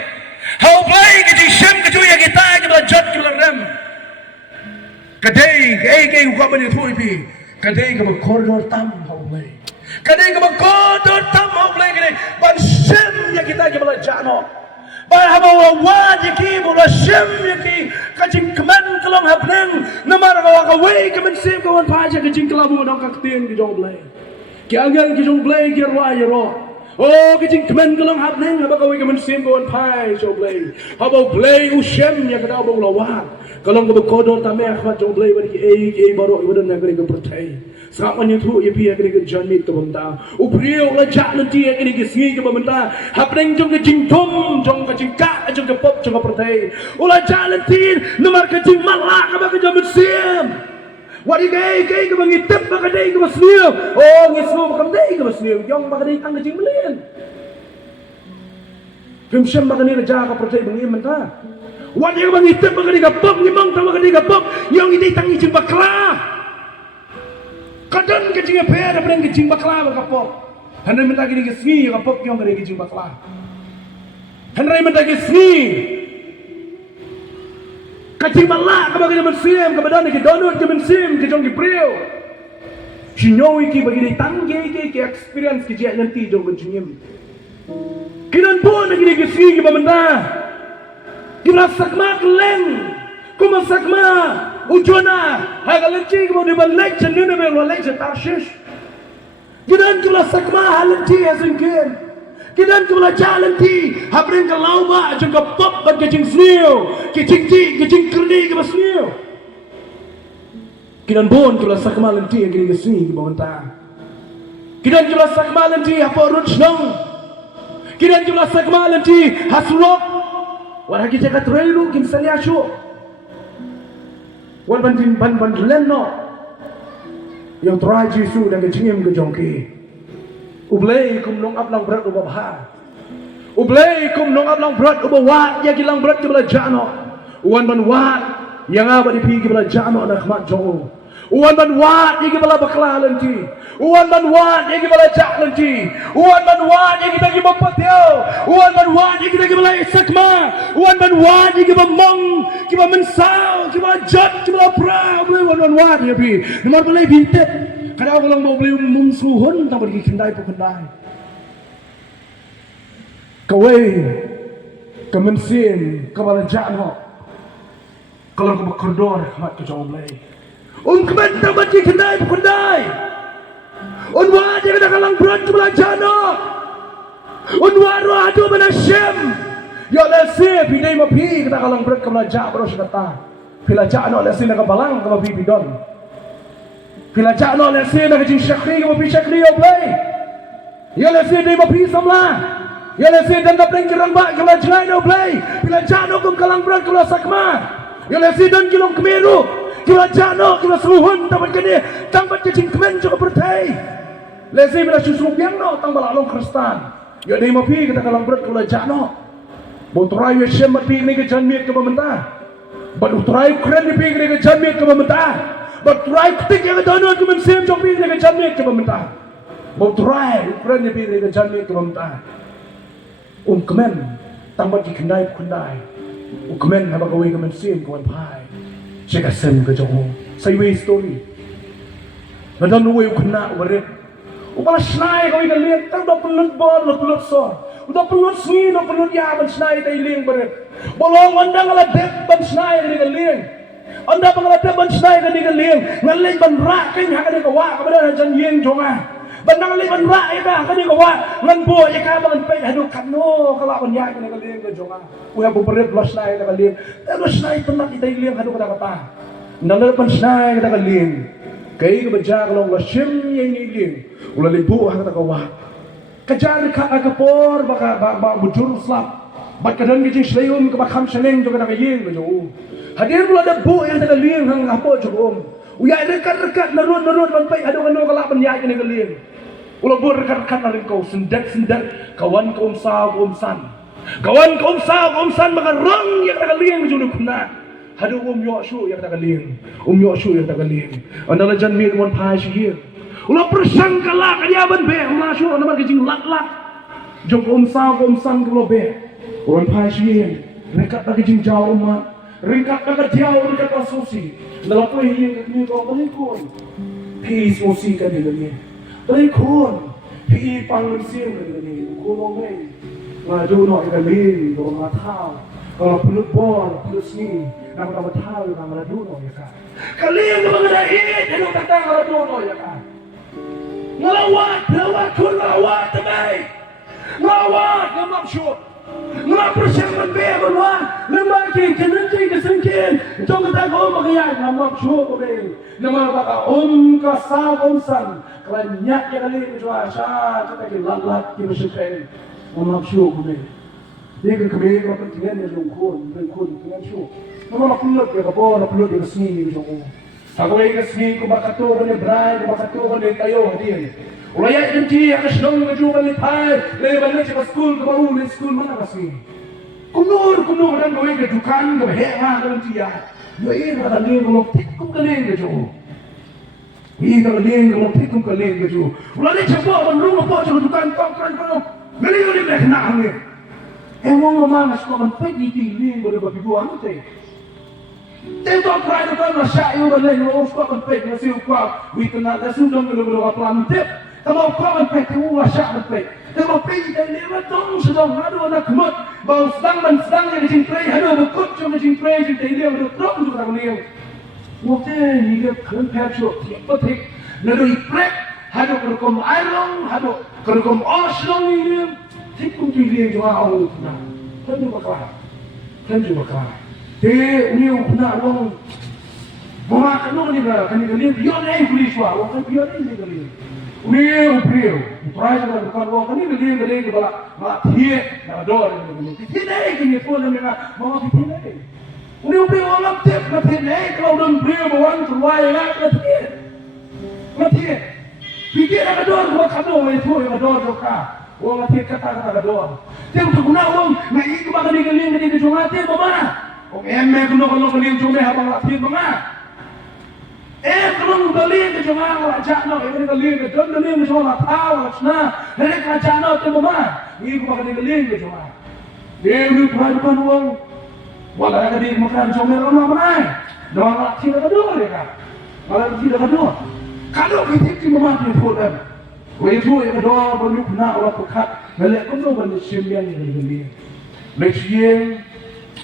How Blei kajing Shem keju yang kita belajar kita rem. Kadai, kau kau benda tu ipi. Kadai kau koridor tam How Blei. Kadai kau koridor tam How Blei kadai. Ban Shem yang kita belajar no. Ban habawa WAN yang kita Shem yang kita kajing keman kelong hapneng. Namar awak MYNSIEM kawan paja kajing kelabu dong kaktian ke jong Blei. Kiangan ke jong Blei ke ro. Oh kajing keman kelong hapneng abak awak MYNSIEM kawan paja jong Blei. Abak Blei Shem yang kita abang lawan. Kalau kau berkodor tamai akhmat jong Blei bagi baru ibadah negeri ke pertai. Sangat menyentuh ia pihak negeri ke janmit ke benda. Upriu lajak nanti negeri ke sini ke benda. Hapneng jong kajing tom jong kajing kak jong ke pop jong ke pertai. Ulajak nanti namar kajing malak abak ke MYNSIEM. Wadi gay ke mengitip bakadai ke MYNSIEM. Oh ngismu bakadai ke MYNSIEM. Yang bakadai tang kajing melian. Shem bakadai ke jaka pertai bengi mentah. Wadi ke mengitip bakadai ke pop ngimang tang bakadai ke pop. Yang ini tang kajing bakla. Kadang kajing apa ada pada kajing bakla berkapok. Hendak minta kini kesini kapok yang ada kajing bakla. Hendak minta kesini kajing malak kepada MYNSIEM kepada nak donor ke MYNSIEM ke jong Gibril. Sinoi ki bagi tangge ke experience ke dia nanti jong kajingim. Kinan pun nak kini kesini ke benda. Kita sakma keleng, kuma sakma. Ujona, hagalanci kemudian balik jenuh dengan balik setarsis. Kita cuma sakma halanci asingkin. Kita cuma jalanci, habrin ke lauma, jengka pop dan kecing sniu, kecing kerni ke basniu. Kita pun cuma sakma halanci yang kini kesini ke bawah. Kita cuma sakma halanci apa rutnong. Kita cuma sakma halanci hasulok. Walau kita katrelu kim saliashu. Wan ban leno yang teraji su dan kecingim ke jongki. Ublei kum nong ablang berat ubah bah. Ublei kum nong ablang berat ubah wat yang kilang berat ke belajar no. Wan ban wat yang abad dipi ke belajar no nak mat jong. Wan ban wat yang kibala bakla nanti. Wan ban wat yang kibala jak nanti. Wan ban wat yang kita kibala patio. Wan ban wat yang kita kibala sakma. Wan ban wat yang kibala mong, kibala mensau, kibala jat, kibala pra. Wan ban wat ya pi. Nomor Blei bintet. Kadang orang mau beli mumsuhun tak pergi kendai pun kendai. Kawai MYNSIEM kibala jak no. Kalau kau berkodor mat ke jong Blei. Kemen tak pergi kendai pun kendai. Wad yang kita kalang berat ke belajar no. Wad roh adu mana Shem. Ya lesi pinai mapi kita kalang berat ke belajar terus kata. Belajar no lesi nak balang ke mapi bidon. Belajar no lesi nak jing syakri ke mapi syakri Blei. Ya lesi dai mapi samla. Ya lesi dan dapat kirang bak ke belajar no Blei. Belajar no kum kalang berat ke belajar sakma. Ya lesi dan kilong kemeru. Kita jano, kita seluhun, tamat kini, tamat kecing kemen juga pertai. Lesi bila susu biang no, tang balak long Kristen. Ya dai mapi kita kalang berat kita jano. Boturai Shem mapi ni ke janmit ke pemerintah. Boturai Ukraine ni pi ke janmit ke pemerintah. Boturai ketik yang dono ke MYNSIEM jong pi ke janmit ke pemerintah. Boturai Ukraine ni pi ke janmit ke pemerintah. Kemen tamat kendai kendai. Kemen habaq away ke MYNSIEM kawan Phai. JINGIASENG ke jong. Sayway story. Nadan uwe ukna warip. Upala snai kau ikan liang, tak dah pelut bor, dah pelut sor, udah pelut sui, dah pelut ya, ban snai tay liang beret. Bolong anda ngalah dep ban snai ikan liang, anda pengalah dep ban snai ikan liang, ngalai ban rak kan hak ada kawa, kepada jan yeng jonga. Bandang li ban rak ya kan ni kawa, ngan bo ya kan ban pe hadu kano kalau ban ya kan liang kan jonga. Uya buberet blas snai ikan liang, terus snai tempat tay liang hadu kata kata. Nalai ban snai ikan liang. Kay kebajar long la Shem yang ni liang. Ulah limpu hang tak kawa. Kejar dekat akapor baka bujur slap. Bak kadang kijing slayum ke bakam seneng juga nak yeng bejo. Hadir ulah ada bu yang tak liang hang apo jom. Uya dekat narun ban pai adu kanu kalak ban yai ni liang. Ulah bu dekat naring kau sendak kawan kaum san. Kawan kaum san baka rong yang tak liang bejo kuna. Hadu Yoshu yang tak liang. Yoshu yang tak liang. Anda jan mir mon Phai shihir. Ulah persang kalak dia ban be ulah shu nama kijing lak. Jom san kalau be. Mon Phai shihir. Rekat tak kijing jauh ma. Rekat tak jauh rekat asusi. Dalam tu yang ni kau boleh kon. Peace musi kan dia ni. Boleh kon. Pi MYNSIEM kan dia ni. Kolong ni. Ngaju nak kan lin, kau ngatau. Kalau pelut bor, pelut sini. Nama kamu tahu yang kamu lalu ya kan? Kalian yang mengenai ini kata lalu ya kan? Ngelawat kun ngelawat terbaik, ngelawat ngelap syur, ngelap persiapan berwan, lemakin kesengkin, jom kita kau makanya ngelap syur kau nama baka kasar san, kelanyak yang kali cuaca kita kilat kita sesuai, ngelap syur kau dia kembali ke pentingan yang lungkun dengan syur. Nama pelut ya kapo, pelut yang seni macam tu. Aku lagi seni ku bakato kan Blei, ku bakato kan tayo dia. Ulaya inti yang sedang menjual lipai, lepas ni sekolah baru ni sekolah mana kasih. Kunur dan kau ke dukan ke heha kan dia. Yo ini kata dia kalau tikum kalian ke jo. Ini kalau dia kalau tikum kalian ke jo. Ulaya cepat rumah apa jo dukan kau kan. Beli mereka nak ni. Emang mama sekolah pergi tinggi boleh bagi buang tu. Tentang kerana kan masyarakat yang boleh sekolah pergi nasi ukap, weekend nasi udang boleh apa tip. Kalau kau pergi masyarakat pergi. Kalau pergi dan lewat tong sedang ada anak kemut, bau sedang yang jingkrai ada berkut cuma jingkrai jingkrai dia berterus tu tak boleh. Waktu ni dia keren Petros tiap petik, lalu iprek, ada kerukom airong, ada kerukom oslong ni. Tikum pilih juga awal kena, kan juga kalah. Ni kena orang, mama kena ni kan ni biar ni polis wah, orang biar ni kali. Ni uprio, try juga bukan orang ni kali malah tiek, nak dor ni. Tiek ni pun ni mama tiek. Ni uprio orang tiek, tiek kalau orang uprio bawa terway lah tiek. Tiek. Fikir nak dor buat kado itu yang dor dohkha. Orang mati kata doang. Dia untuk guna orang nak ikut bagai kalian ketika cuma mati bagaimana? Orang kena kalian cuma apa mati bagaimana? Kalau kalian ke cuma raja nak, kalian ke dalam kalian cuma tahu macam mana raja nak tu bagaimana? Ikut bagai kalian ke cuma. Dia bukan orang. Walau kalian makan cuma orang mana? Doang mati kedua mereka. Malah tidak kedua. Kalau kita mati pun Itu yang kedua banyak nak orang pekat, ngelak kuno banyak sembilan yang lebih. Lekian,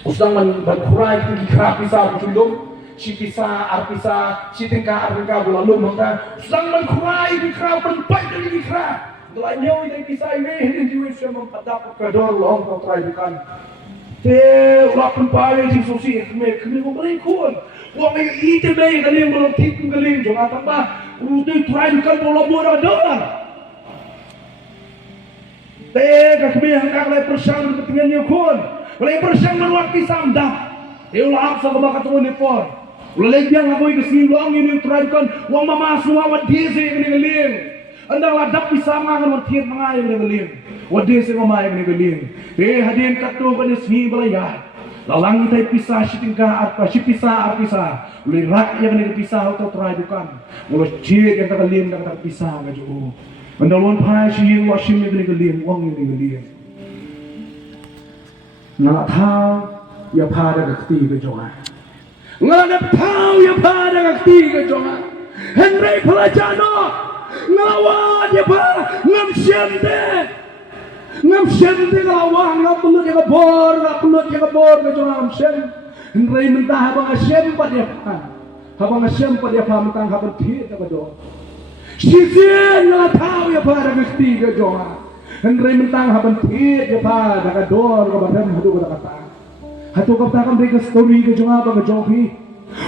usang berkurai tinggi kerap pisah bercundung, si arpisa, si tingkah berlalu maka usang berkurai tinggi kerap berempat tinggi kerap. Lainnya yang kisah ini hendak Shem mempadap kedor long kau try bukan. Ulah pun pakai si susi kami boleh kun. Wang itu bayi kalian belum tipu kalian jangan tambah. Udah try bukan bola dolar. Kami hanggang lay persang kepentingan niyo kun. Lay persang manuak kisam dah. Ulah sa kabakatuan ni por. Ulah lay biang ako'y kasilong yun yung try kan. Wang mamasuwa wadisi yung nagaling. Andang ladap pisama ng martir mga yung nagaling. Wadisi mamay yung nagaling. Hadin kato ka ni smi balayat. Lalang itay pisah si tingka at si pisah. Ulay rak yung nagpisah ito try kan. Ulah jid yung kakalim ng nagpisah nga jo. Mendalam Phai Shihir Washim ni geliam, wang ni geliam. Nak tahu ya pada keti ke jongan. Nak tahu ya pada keti ke jongan. Henry pelajano, ngelawan dia pa ngam Shem de ngelawan ngam pelut dia kabor ke jong Shem Ranee mentah habang Shem pa dia pa mentang habang thi ta do Shizien ngala thau ya pa da gesti ke jong Ranee mentang habang thi dia pa da ka dor ke badam hudu ka kata hatu ka ta kam ke story ke jong ba ke jong phi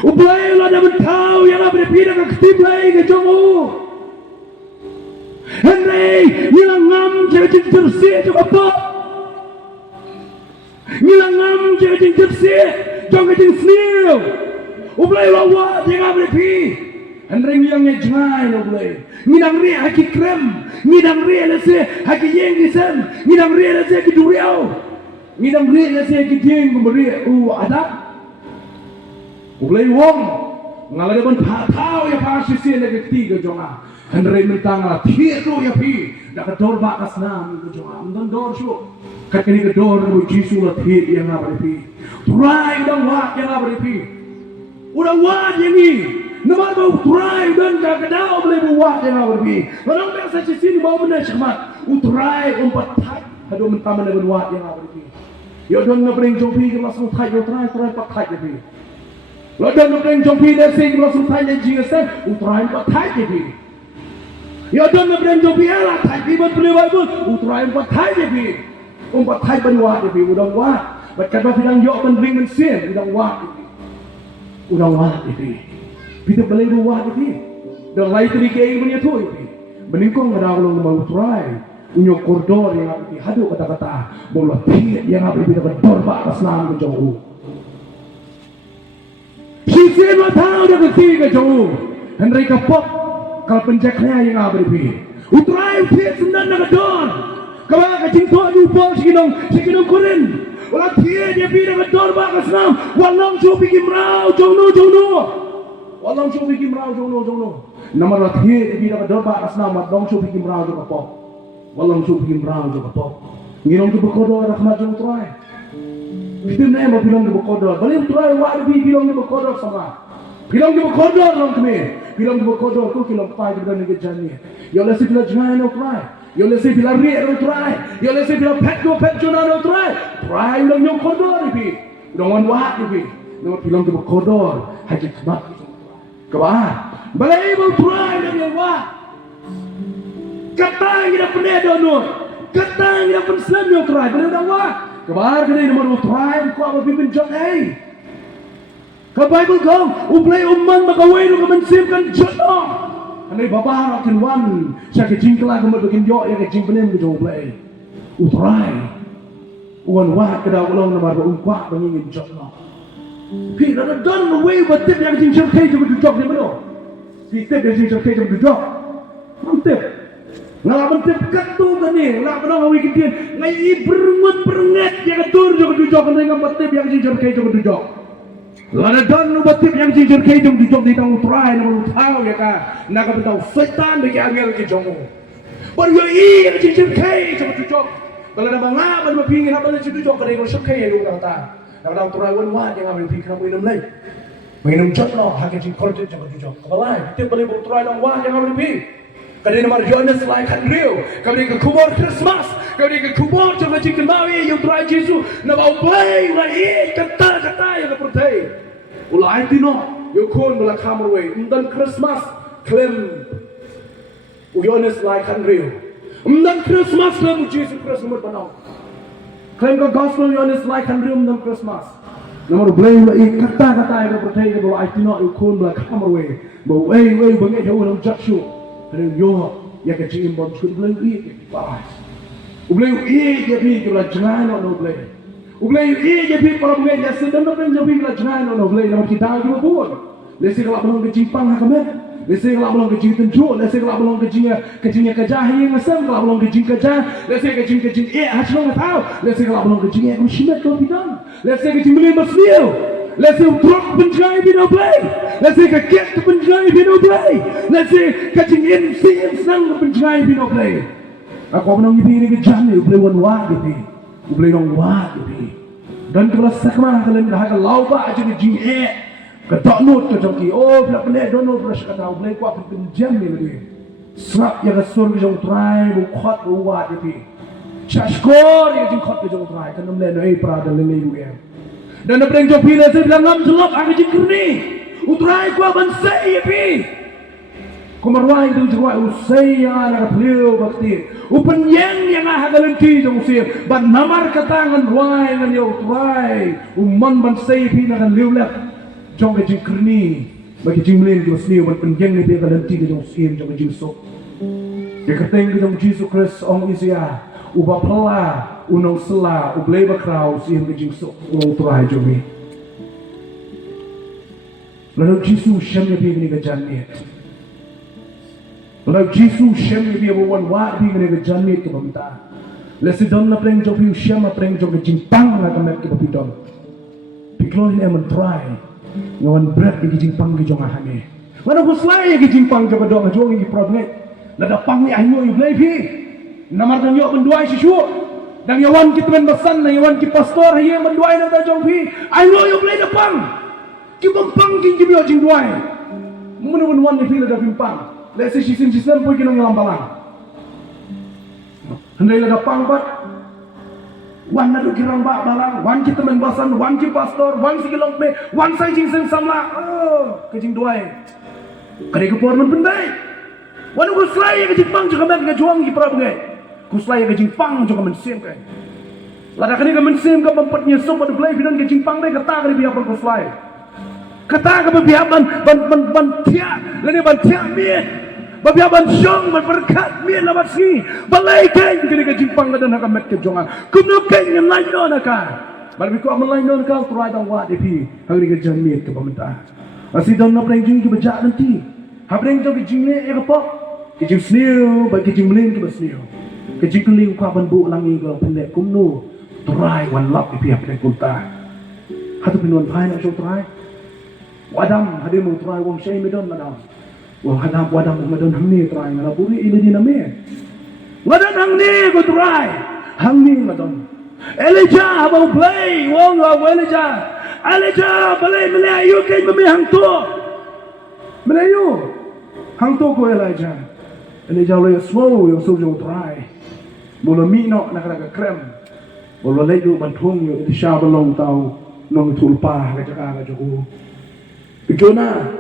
Blei la da mentau yang apa pi da ka kti Blei ke jong Ranee ngilang ngam je jing tersi je apa ngilang ngam je jing tersi jong jing snil Blei la wa yang apa pi Ranee ngilang nge jngai no Blei ngilang ri haki krem ngilang ri la se haki yengisem ngilang ri la se ki duriau ngilang ri la se ki tieng beri ada Blei wong ngala ban pha thau ya pa si se le ke ti ke jonga Ranee mentang la thiru ya pi da ka dor ba kasnam ke jonga mdan dor shu ka kini ke dor mo jisu la thi ya nga ba pi turai dang wa ya nga ba pi udah wa yang ni nama bau turai dan ka dau Blei bu wa ya nga ba pi orang biasa si sini bau benar syahmat utrai umpat thai hadu mentang na wa ya nga ba pi yo don na bring jopi ke langsung thai yo trai pat thai ya pi lo don na bring jopi de sing langsung thai ya jingiaseng utrai pat thai ya pi yo don na bring jopi ala thai pi ban Blei bu utrai pat thai ya pi pat thai ban wa ya pi udang wa bat ka bidang yo ban bring MYNSIEM udang wa ya pi Pita Blei bu wa ya pi dan lai tadi ke ini punya tu ya pi beningkong ada ulung mau utrai unyo koridor yang apa pi hadu kata-kata bola tiek yang apa pi dapat dorba aslam ke jauh Shizien wa tahu dah ke ti ke jauh Ranee kapok kal penjaknya yang apa pi utrai tiek sendan nak dor kawa ka cinto du po sikinong kurin wala tiek dia pi dapat dorba aslam walong chu pi kimrau jauh walong chu pi kimrau jauh namar la tiek dia dapat dorba aslam walong chu pi kimrau jauh kapok walong chu pi kimrau jauh kapok nginong tu bekodor rahmat jauh utrai kita ni mau bilang di bekodor balik utrai wa pi bilang di bekodor sama bilang di bekodor long keme bilang di bekodor ko bilang pai di dalam negeri jani yo lesi bilang jangan utrai yo lesi bilang rieh utrai yo lesi bilang petro na utrai utrai ulang nyong kodor pi ulang wa pi nama bilang di bekodor haji kebat kebat balai mau utrai dengan wa kata kita pernah donor kata kita pun Islam utrai balai wa kebar kini nama utrai ko apa pimpin jong ke Bible kau Blei umman makawai lu MYNSIEM kan jodoh Ranee bapa rakin wan saya ke jingkla kemat bikin yo ya ke jing penem ke jong Blei utrai uan wa ke daw ulong nama ba umpa bangin jodoh pi na don away but tip yang jing chok kai jong dudok ni mano pi tip yang jing chok kai jong dudok mantep ngalaman tip katu kan ni ngalaman awi kitian ngai berenget ya ke tur jong dudok kan ngam tip yang jing chok kai jong dudok Lada don nu batip yang jijur ke jong dijok di tang utrai nu tahu ya ka na ka betau setan de angel ke jong bar yo i jijur ke jong dijok kalau na manga ban ma pingin ha ban jijur ke ko sok ke lu ka ta na ka utrai wan wa yang ambil ping ka minum lai minum jot no ha ke jing kol jong dijok ka balai tip bali utrai long wa yang ambil ping kadai namar Jonas lai kan riu kadai ke kubur Christmas kadai ke kubur jong jing mawi yo utrai Jesu na bau Blei lai kata yang pertai ulai tino yo kon bela kamarwe dan Christmas klem Jonas lai kan riu dan Christmas klem Jesu Christmas panau klem ka gospel Jonas lai kan riu dan Christmas namar Blei lai kata yang pertai ke ulai tino yo kon bela kamarwe bau bangai jauh dalam jaksu kadang yo ya ke jing bom skut Blei ke paras Blei ke bi ke la jangan no Blei Blei je pi para bunga ya sedang nak menjadi bila jangan no Blei nama kita juga pun lesi kalau belum ke Jepang kami lesi kalau belum ke Tenjo lesi kalau belum ke kejah yang asam kalau belum ke kejah lesi ke hasilnya tahu lesi kalau belum ke musyidat kau bidang lesi ke beli masnil lesi truk penjai bina Blei lesi ke ket penjai bina Blei lesi ke MYNSIEM senang penjai bina Blei aku menang ini ke jani Blei wan wa gitu Blei dong wa gitu dan kalau sakma kalian dah kalau lauba aja ke jing ke tak nut ke jongki oh bila pendek donor beras kata Blei ku apa pinjam ni lebih Serap yang kesur ke jong try bukot buat je pi. Chaskor yang jing kot ke jong try kan namle no prada lele gue. Dan apa yang jong pi le bilang ngam jelok aku jing kerni. Utrai ku ban sei je pi. Kumarwai tu jwa usai yang ala beliau bakti. Upen yang hagalenti jong sir ban namar katangan ruai ngan yo utrai. Umman ban sei pi na kan liulap jong ke jing kerni. Bagi jing mlen ke sni ban penjeng ni dia galenti ke jong sir jong ke jing sok. Dia keteng ke jong Jesus Christ ong isia uba pela unong sela ublei bakrau sir ke jing sok utrai jong ni. Lalu Jesus Shem ni pi ke janit. Lalu Jesus Shem ni pi awan wa pi ke janit ke pamta. Lesi don na preng jong pi Shem na preng jong ke jimpang na kamet ke papidon. Piklo ni aman try. Ngawan berat ke jimpang ke jong ahane. Mana ku selai ke jimpang ke padong jong ni problem. Lada pang ni ayo i Blei pi. Namar dang yo menduai sisu. Dang yawan kita men besan na yawan ki pastor haye menduai na jong pi. Ayo yo Blei da pang. Kita pang king kita jing duai. Mun wan ni fila da pimpang. Le se sisin poi kinong ngalam balang. Handai la da pang bat. Wan na do kirang ba balang, wan kita men basan, wan ki pastor, wan si kilong me, wan sai jing sen samla. Oh, ke jing duai. Kare ke por men pendai. Wan ku slai ke jing pang juga men ke juang ki pra bengai. Ku slai ke jing pang juga men sim kai. Lada kani ke men sim ke pempatnya so pada Blei bidan ke jing pang dai kata ke biar ku slai. Kata ke biar ban tia, lani ban tia mie. Babiya ban syong ban berkat mie na basi. Balai kan kini ke jing pang dan haka met ke jonga. Kumno kan yang lain no naka. Bal biku amal lain no naka turai dang wa depi. Hari ke jan mie ke pamenta. Asi don na preng jing ke bejak nanti. Habreng jo ke jing le e kapok. Ke jing sniu, ba ke jing mlin ke basniu. Ke jing kling ka ban bu langi ke pendek kumno. Turai wan lap depi apne kulta. Hatu pinwan phai na jo turai. Wadam hadir mu turai wong Shem medon madam. Wong hadam wadam medon hamni turai ngala puri ile di name. Wadan hangni ko turai. Hangni medon. Elijah abang Blei wong Elijah. Elijah Blei melayu ke meme hangto. Melayu. Hangto ko Elijah. Elijah lo slow yo so jo turai. Bolo mi no nakaka krem. Bolo leju bantung yo Elisha balong tau nong tulpa ka jaka ka jogo. Ikona.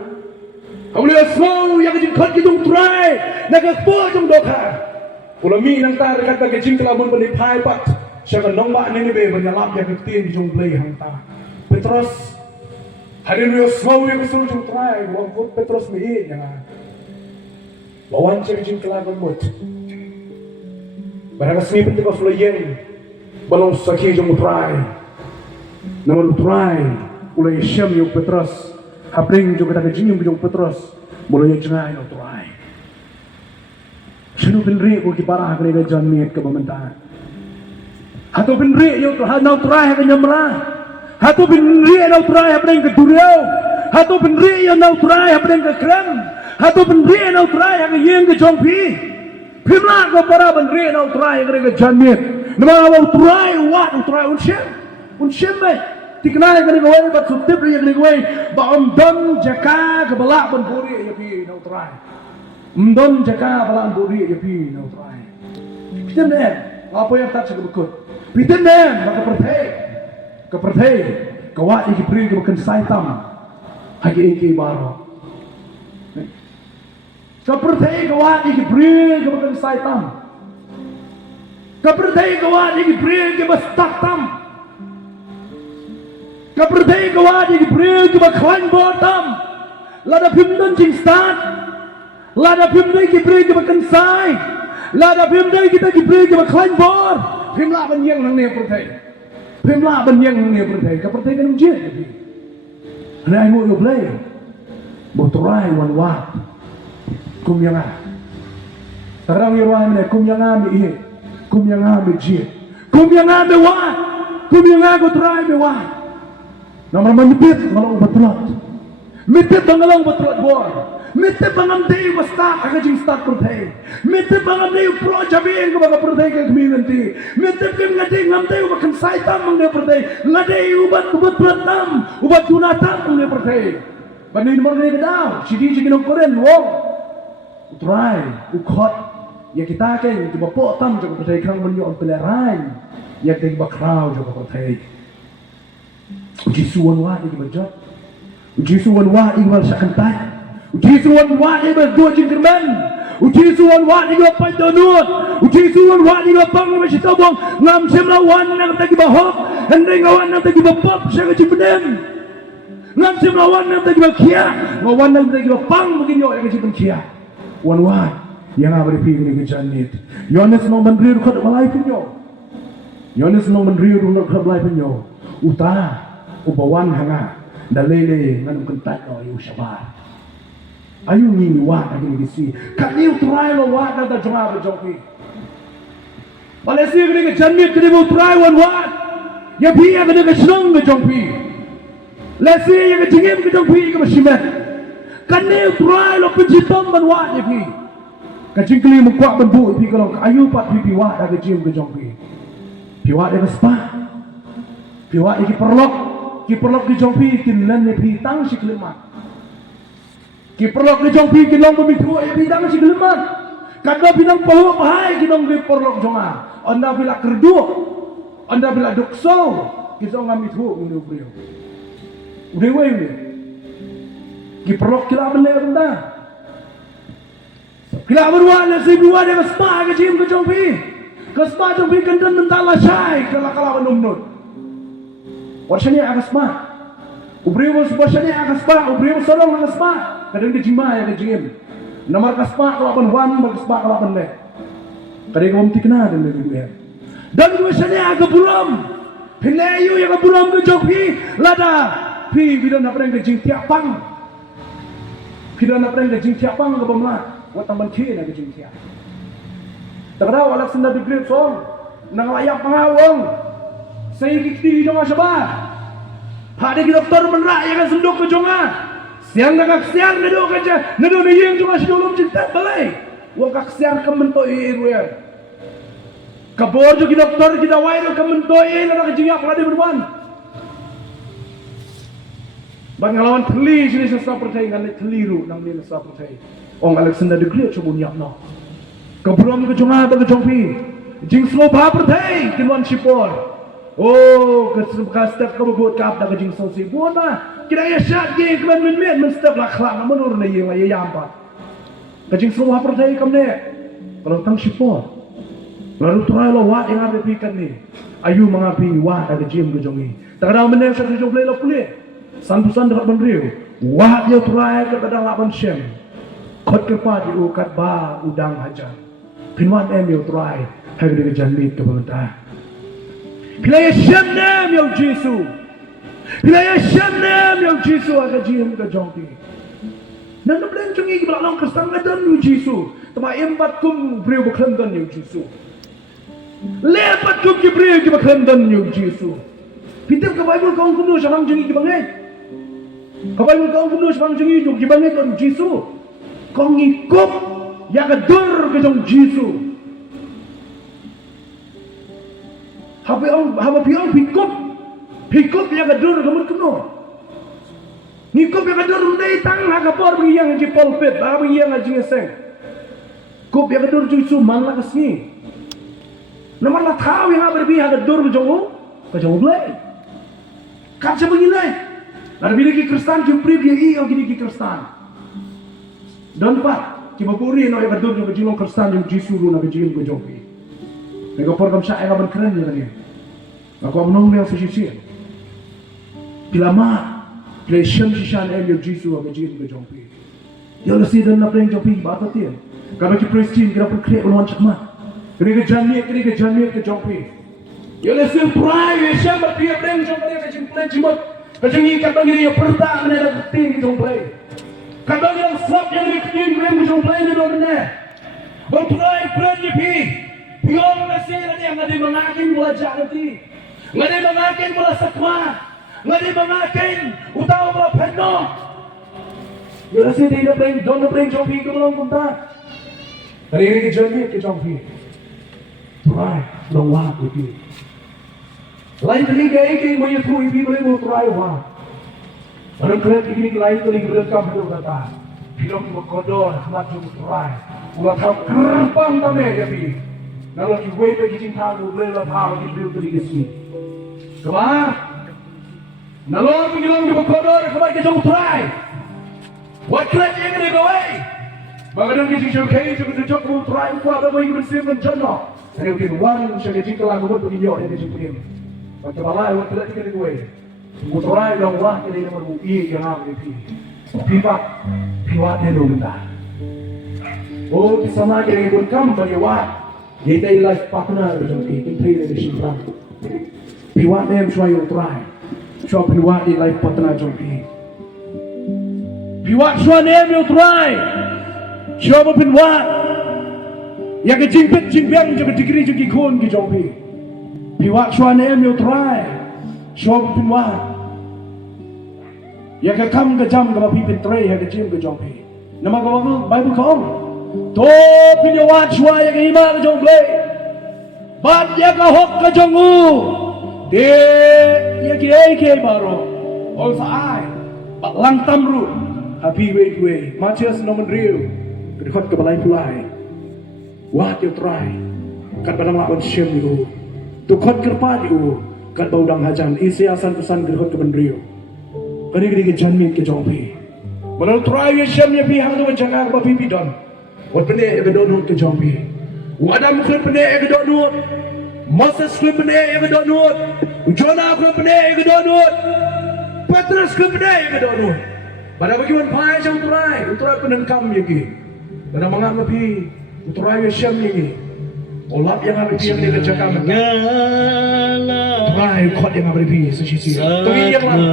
Kamulia semua yang jengkot kita try, nak ekspor jeng dohkha. Ulami nang tar kata kecing kelamun Phin Phai pat. Siapa nombak ni be menyalap yang ketien jeng Blei hang ta. Petros hari ni semua yang kesuruh jeng try, wong Petros mihin yang bawan kecing kelamun mut. Barang seni penting kau sulayen, balong sakit jeng try. Namun try, ulai Shem yung Petros. Habreng juga tak jing yung Petros mulai jengai no tuai. Sino pinri ko kipara habreng jan miet ke pemerintahan. Hato pinri yo no tuai ke nyamra. Hato pinri no tuai habreng ke duriau. Hato pinri yo no tuai habreng ke krem. Hato pinri no tuai ke yeng ke jongpi. Pimla ko para pinri no tuai ke jan miet. Nama awal tuai wat tuai unshem be. Tikenai kini kawai bat subtip dia kini kawai ba don jaka ke balak ban buri ya pi no try. Don jaka balak buri ya pi no try. Pitan nem apa yang tak cukup bekut. Pitan nem maka perthai kawat iki pri ke bukan saitam. Hagi iki baro. Keperthai kawat iki pri ke bukan saitam. Keperthai kawat iki pri ke bastaktam. Kepercayaan kawat yang diberi ke bakwan bottom, lada pimdan jing start, lada pimdan diberi ke bakan sai, lada pimdan kita diberi ke bakwan bor, pimla banyang nang ne percaya, pimla banyang nang ne percaya, kepercayaan kan ujit, Ranee mo yo Blei, botorai wan wat, kumyanga, tarang yirwan ne kumyanga mi ihe, kumyanga mi jit, kumyanga mi wat, kumyanga botorai mi wat. Namar manipit ngalang batrot. Mitip ngalang batrot bor. Mitip bangam day basta agajing start perthai. Mitip bangam day pro jabin ko baga perthai ke community. Mitip kim ngading ngam day bakan saitam mang day perthai. Ngadai ubat pratam, ubat junatam mang day perthai. Banin mo ni daw, sidi nong koren wong. utrai ukot ya kita kan coba potam juga percaya kang menyo pelaran ya kita coba crowd juga percaya Jisu wan wa di bajat Jisu wan wa iwal sakantai Jisu wan wa iwal dua jingkerman Jisu wan wa iwal pantonut Jisu wan wa iwal pang masih tabong ngam semlawan nang tagi bahop hendai ngawan nang tagi bapop saya cipeden ngam semlawan nang tagi bakia ngawan nang tagi bapang begini yo yang cipen kia wan wa yang abri pi ni kejanit Yohanes no menrir khot malai punyo Yohanes no menrir no khot malai punyo uta ubawan hanga dalele ngan kentat no yu shabar ayu ni wa ta ni si kaniu try lo wa ta jama ba joki Malaysia ni ke janit ni mo try wan wa ya pi ya ke snong ke joki Malaysia ya ke jingim ke joki ke masimet kaniu try lo penjitom ban wa ni pi ka jingkli mo kwa ban bu pi kalau ayu pat pi wa ta ke jim ke joki pi wa de spa pi wa iki perlok ki perlok di jongpi tin len ne pi tang si klemat ki perlok di jongpi ki long bumi tu e pi tang si klemat kadang pinang pahu bahai ki long di perlok jonga anda bila kerdu anda bila dokso ki song ngami tu ngu brio udah we ki perlok kila bele benda kila berwa le si buwa de spa ke jim ke jongpi ke spa jongpi kendan mentala syai kala kala menumnut Washani agasma, ubrimu washani agasma, ubrimu sorong agasma, kadang di jima ya di jim, namar kasma kalau pun wan, bagasma kalau pun le, kadang kamu tikna dan lebih dua, dan washani agaburam, pilayu yang agaburam ke joki, lada, pi bila nak pergi ke jing tiap pang, bila nak pergi ke jing tiap pang ke bamla, buat tamban kiri nak ke jing tiap, tak ada walak senda di grip song, nang layak pengawang. Saya kiti jonga sabar. Hade ki doktor menrak ya kan senduk ke jonga. Siang nak siang neduk aja. Neduk ni yang jonga sedulum cinta balai. Wong kak siang ke mentoi ruya. Kabor jo ki doktor kita wae ke mentoi la ke jingap lade berwan. Ban ngalawan teli sini sesa percaya ngan teliru nang ni sesa percaya. Ong Alexander the Great coba nyapno. Kabrom ke jonga ke jongpi. Jing slow ba percaya kinwan sipor. Oh, kastak kamu buat kap dah kejing sosi. Buana, kira ya syat ye kemen men setiap lakhlak menur na ye la ye yampa. Kejing semua percaya kamu ne. Kalau tang sipor. Lalu try lo wat yang ada pikan ni. Ayu mengapi wat ada jim kejongi. Tak ada men sa kejong Blei lo kulit. Santusan dekat bandriu. Wat yo try ke kadang laban Shem. Kot ke pa di ukat ba udang hajar. Pinwan em yo try. Hai ke janit ke pemerintah. Pilih Shem nam yang Yesus. Pilih Shem nam yang Yesus akan jim ke jongki. Dan nak jongi belakang Kristen dan yang Yesus. Tema empat kum beriu berkelan dan yang Yesus. Lepat kum beriu berkelan dan yang Yesus. Pitem ke Bible kau kuno samang jongi bangai. Ke Bible kau kuno samang jongi bangai dan Yesus. Kau ngikut yang kedur ke jong Yesus. Haba piang pikup yang kedur kamu kuno. Ngikup yang kedur mendai tang haka por yang aji polpet, bagi yang aji ngeseng. Kup yang kedur juisu mana kesini. Nama lah tahu yang apa lebih haka kedur kejongu Blei. Kaca begini. Ada bila ki Kristen jumpa dia iyo gini ki Kristen. Dan pak, kiba puri no yang kedur yang kejong Kristen yang Yesus lu nak kejong kejongi. Mereka program saya yang berkeren ni tadi. Aku menung yang sisi. Bila Blei Shem sishan yang Yesus aku jin ke jompi. Dia lesi dan nak pergi jompi bapa dia. Kalau kita Kristen kita pergi ulun cakma. Kita janji ke jompi. Dia lesi prai Shem pergi jompi ke jompi jimot. Kejengi kat bagi dia perta mana ada keting ke jompi. Kat bagi yang swap yang keting ke jompi ni dong mana. Prai je pi. Pion lesi ni yang ada mengakin belajar nanti. Ngadi mengakin bola sakma, ngadi mengakin utawa bola penno. Ya rasa dia nak bring, don't bring jompi ke belum kunta. Hari ini ke jompi. Try long wa ipi. Lain kali gaya ke mau itu ipi boleh mau try wa. Orang kerja ini lain kali kerja kamu tu kata. Pilom kodo khmat jum trai. Ulah tham kerpang tame ya pi. Nalo ki wei pe ki cinta lu le la tha ki bil tu di sini. Kaba. Nalo pilom kodo khmat ki jum trai. What can I do go away? Bagaimana kita showcase kita jump mu try mu apa bagi MYNSIEM dan jono. Saya mungkin wan saya kita lagu buat begini orang yang jumpa dia. Macam balai waktu lagi kita go away. Mu try dong wah kita ini baru yang apa ni. Pipa dia dong dah. Oh kisah kita ini berkam bagi wah. Kita life partner jom kita play di sini. Pipa ni try you try. Shop pipa di life partner jom kita. Pipa shua name you try. Shua Phin Phai. Ya ke jimpet jimpiang juga degree juga kon ki jom pi. Pipa shua name you try. Shua Phin Phai. Ya ke kam ke jam ke pi pin tray ya ke jim ke jom pi. Nama ko Bible ko om. To pin yo wat shua ya ke ima ke jom Blei. Bat ya ke hok ke jom u. De ya ke ai ke baro. Ol sa ai. Bat lang tamru. Happy way. Matias nomen real. Kedekot ke balai pulai. Wah dia try. Kat balang lawan Shem itu. Tukot kerpa itu. Kat baudang hajan. Isi asan pesan kedekot ke benrio. Kali-kali ke janmin ke jompi. Walau try ya Shem ya pi hang tu jaka ke pipi don. Wat bende ya ke donut ke jompi. Wadam ke bende ya ke donut. Moses ke bende ya ke donut. Jonah ke bende ya ke donut. Petros ke bende ya ke donut. Pada bagaimana Phai jam uturai penengkam lagi. Pada mengapa pi uturai Shem lagi. Olap yang ada yang dia jaka. Uturai kot yang ada pi sisi. Tapi yang mana?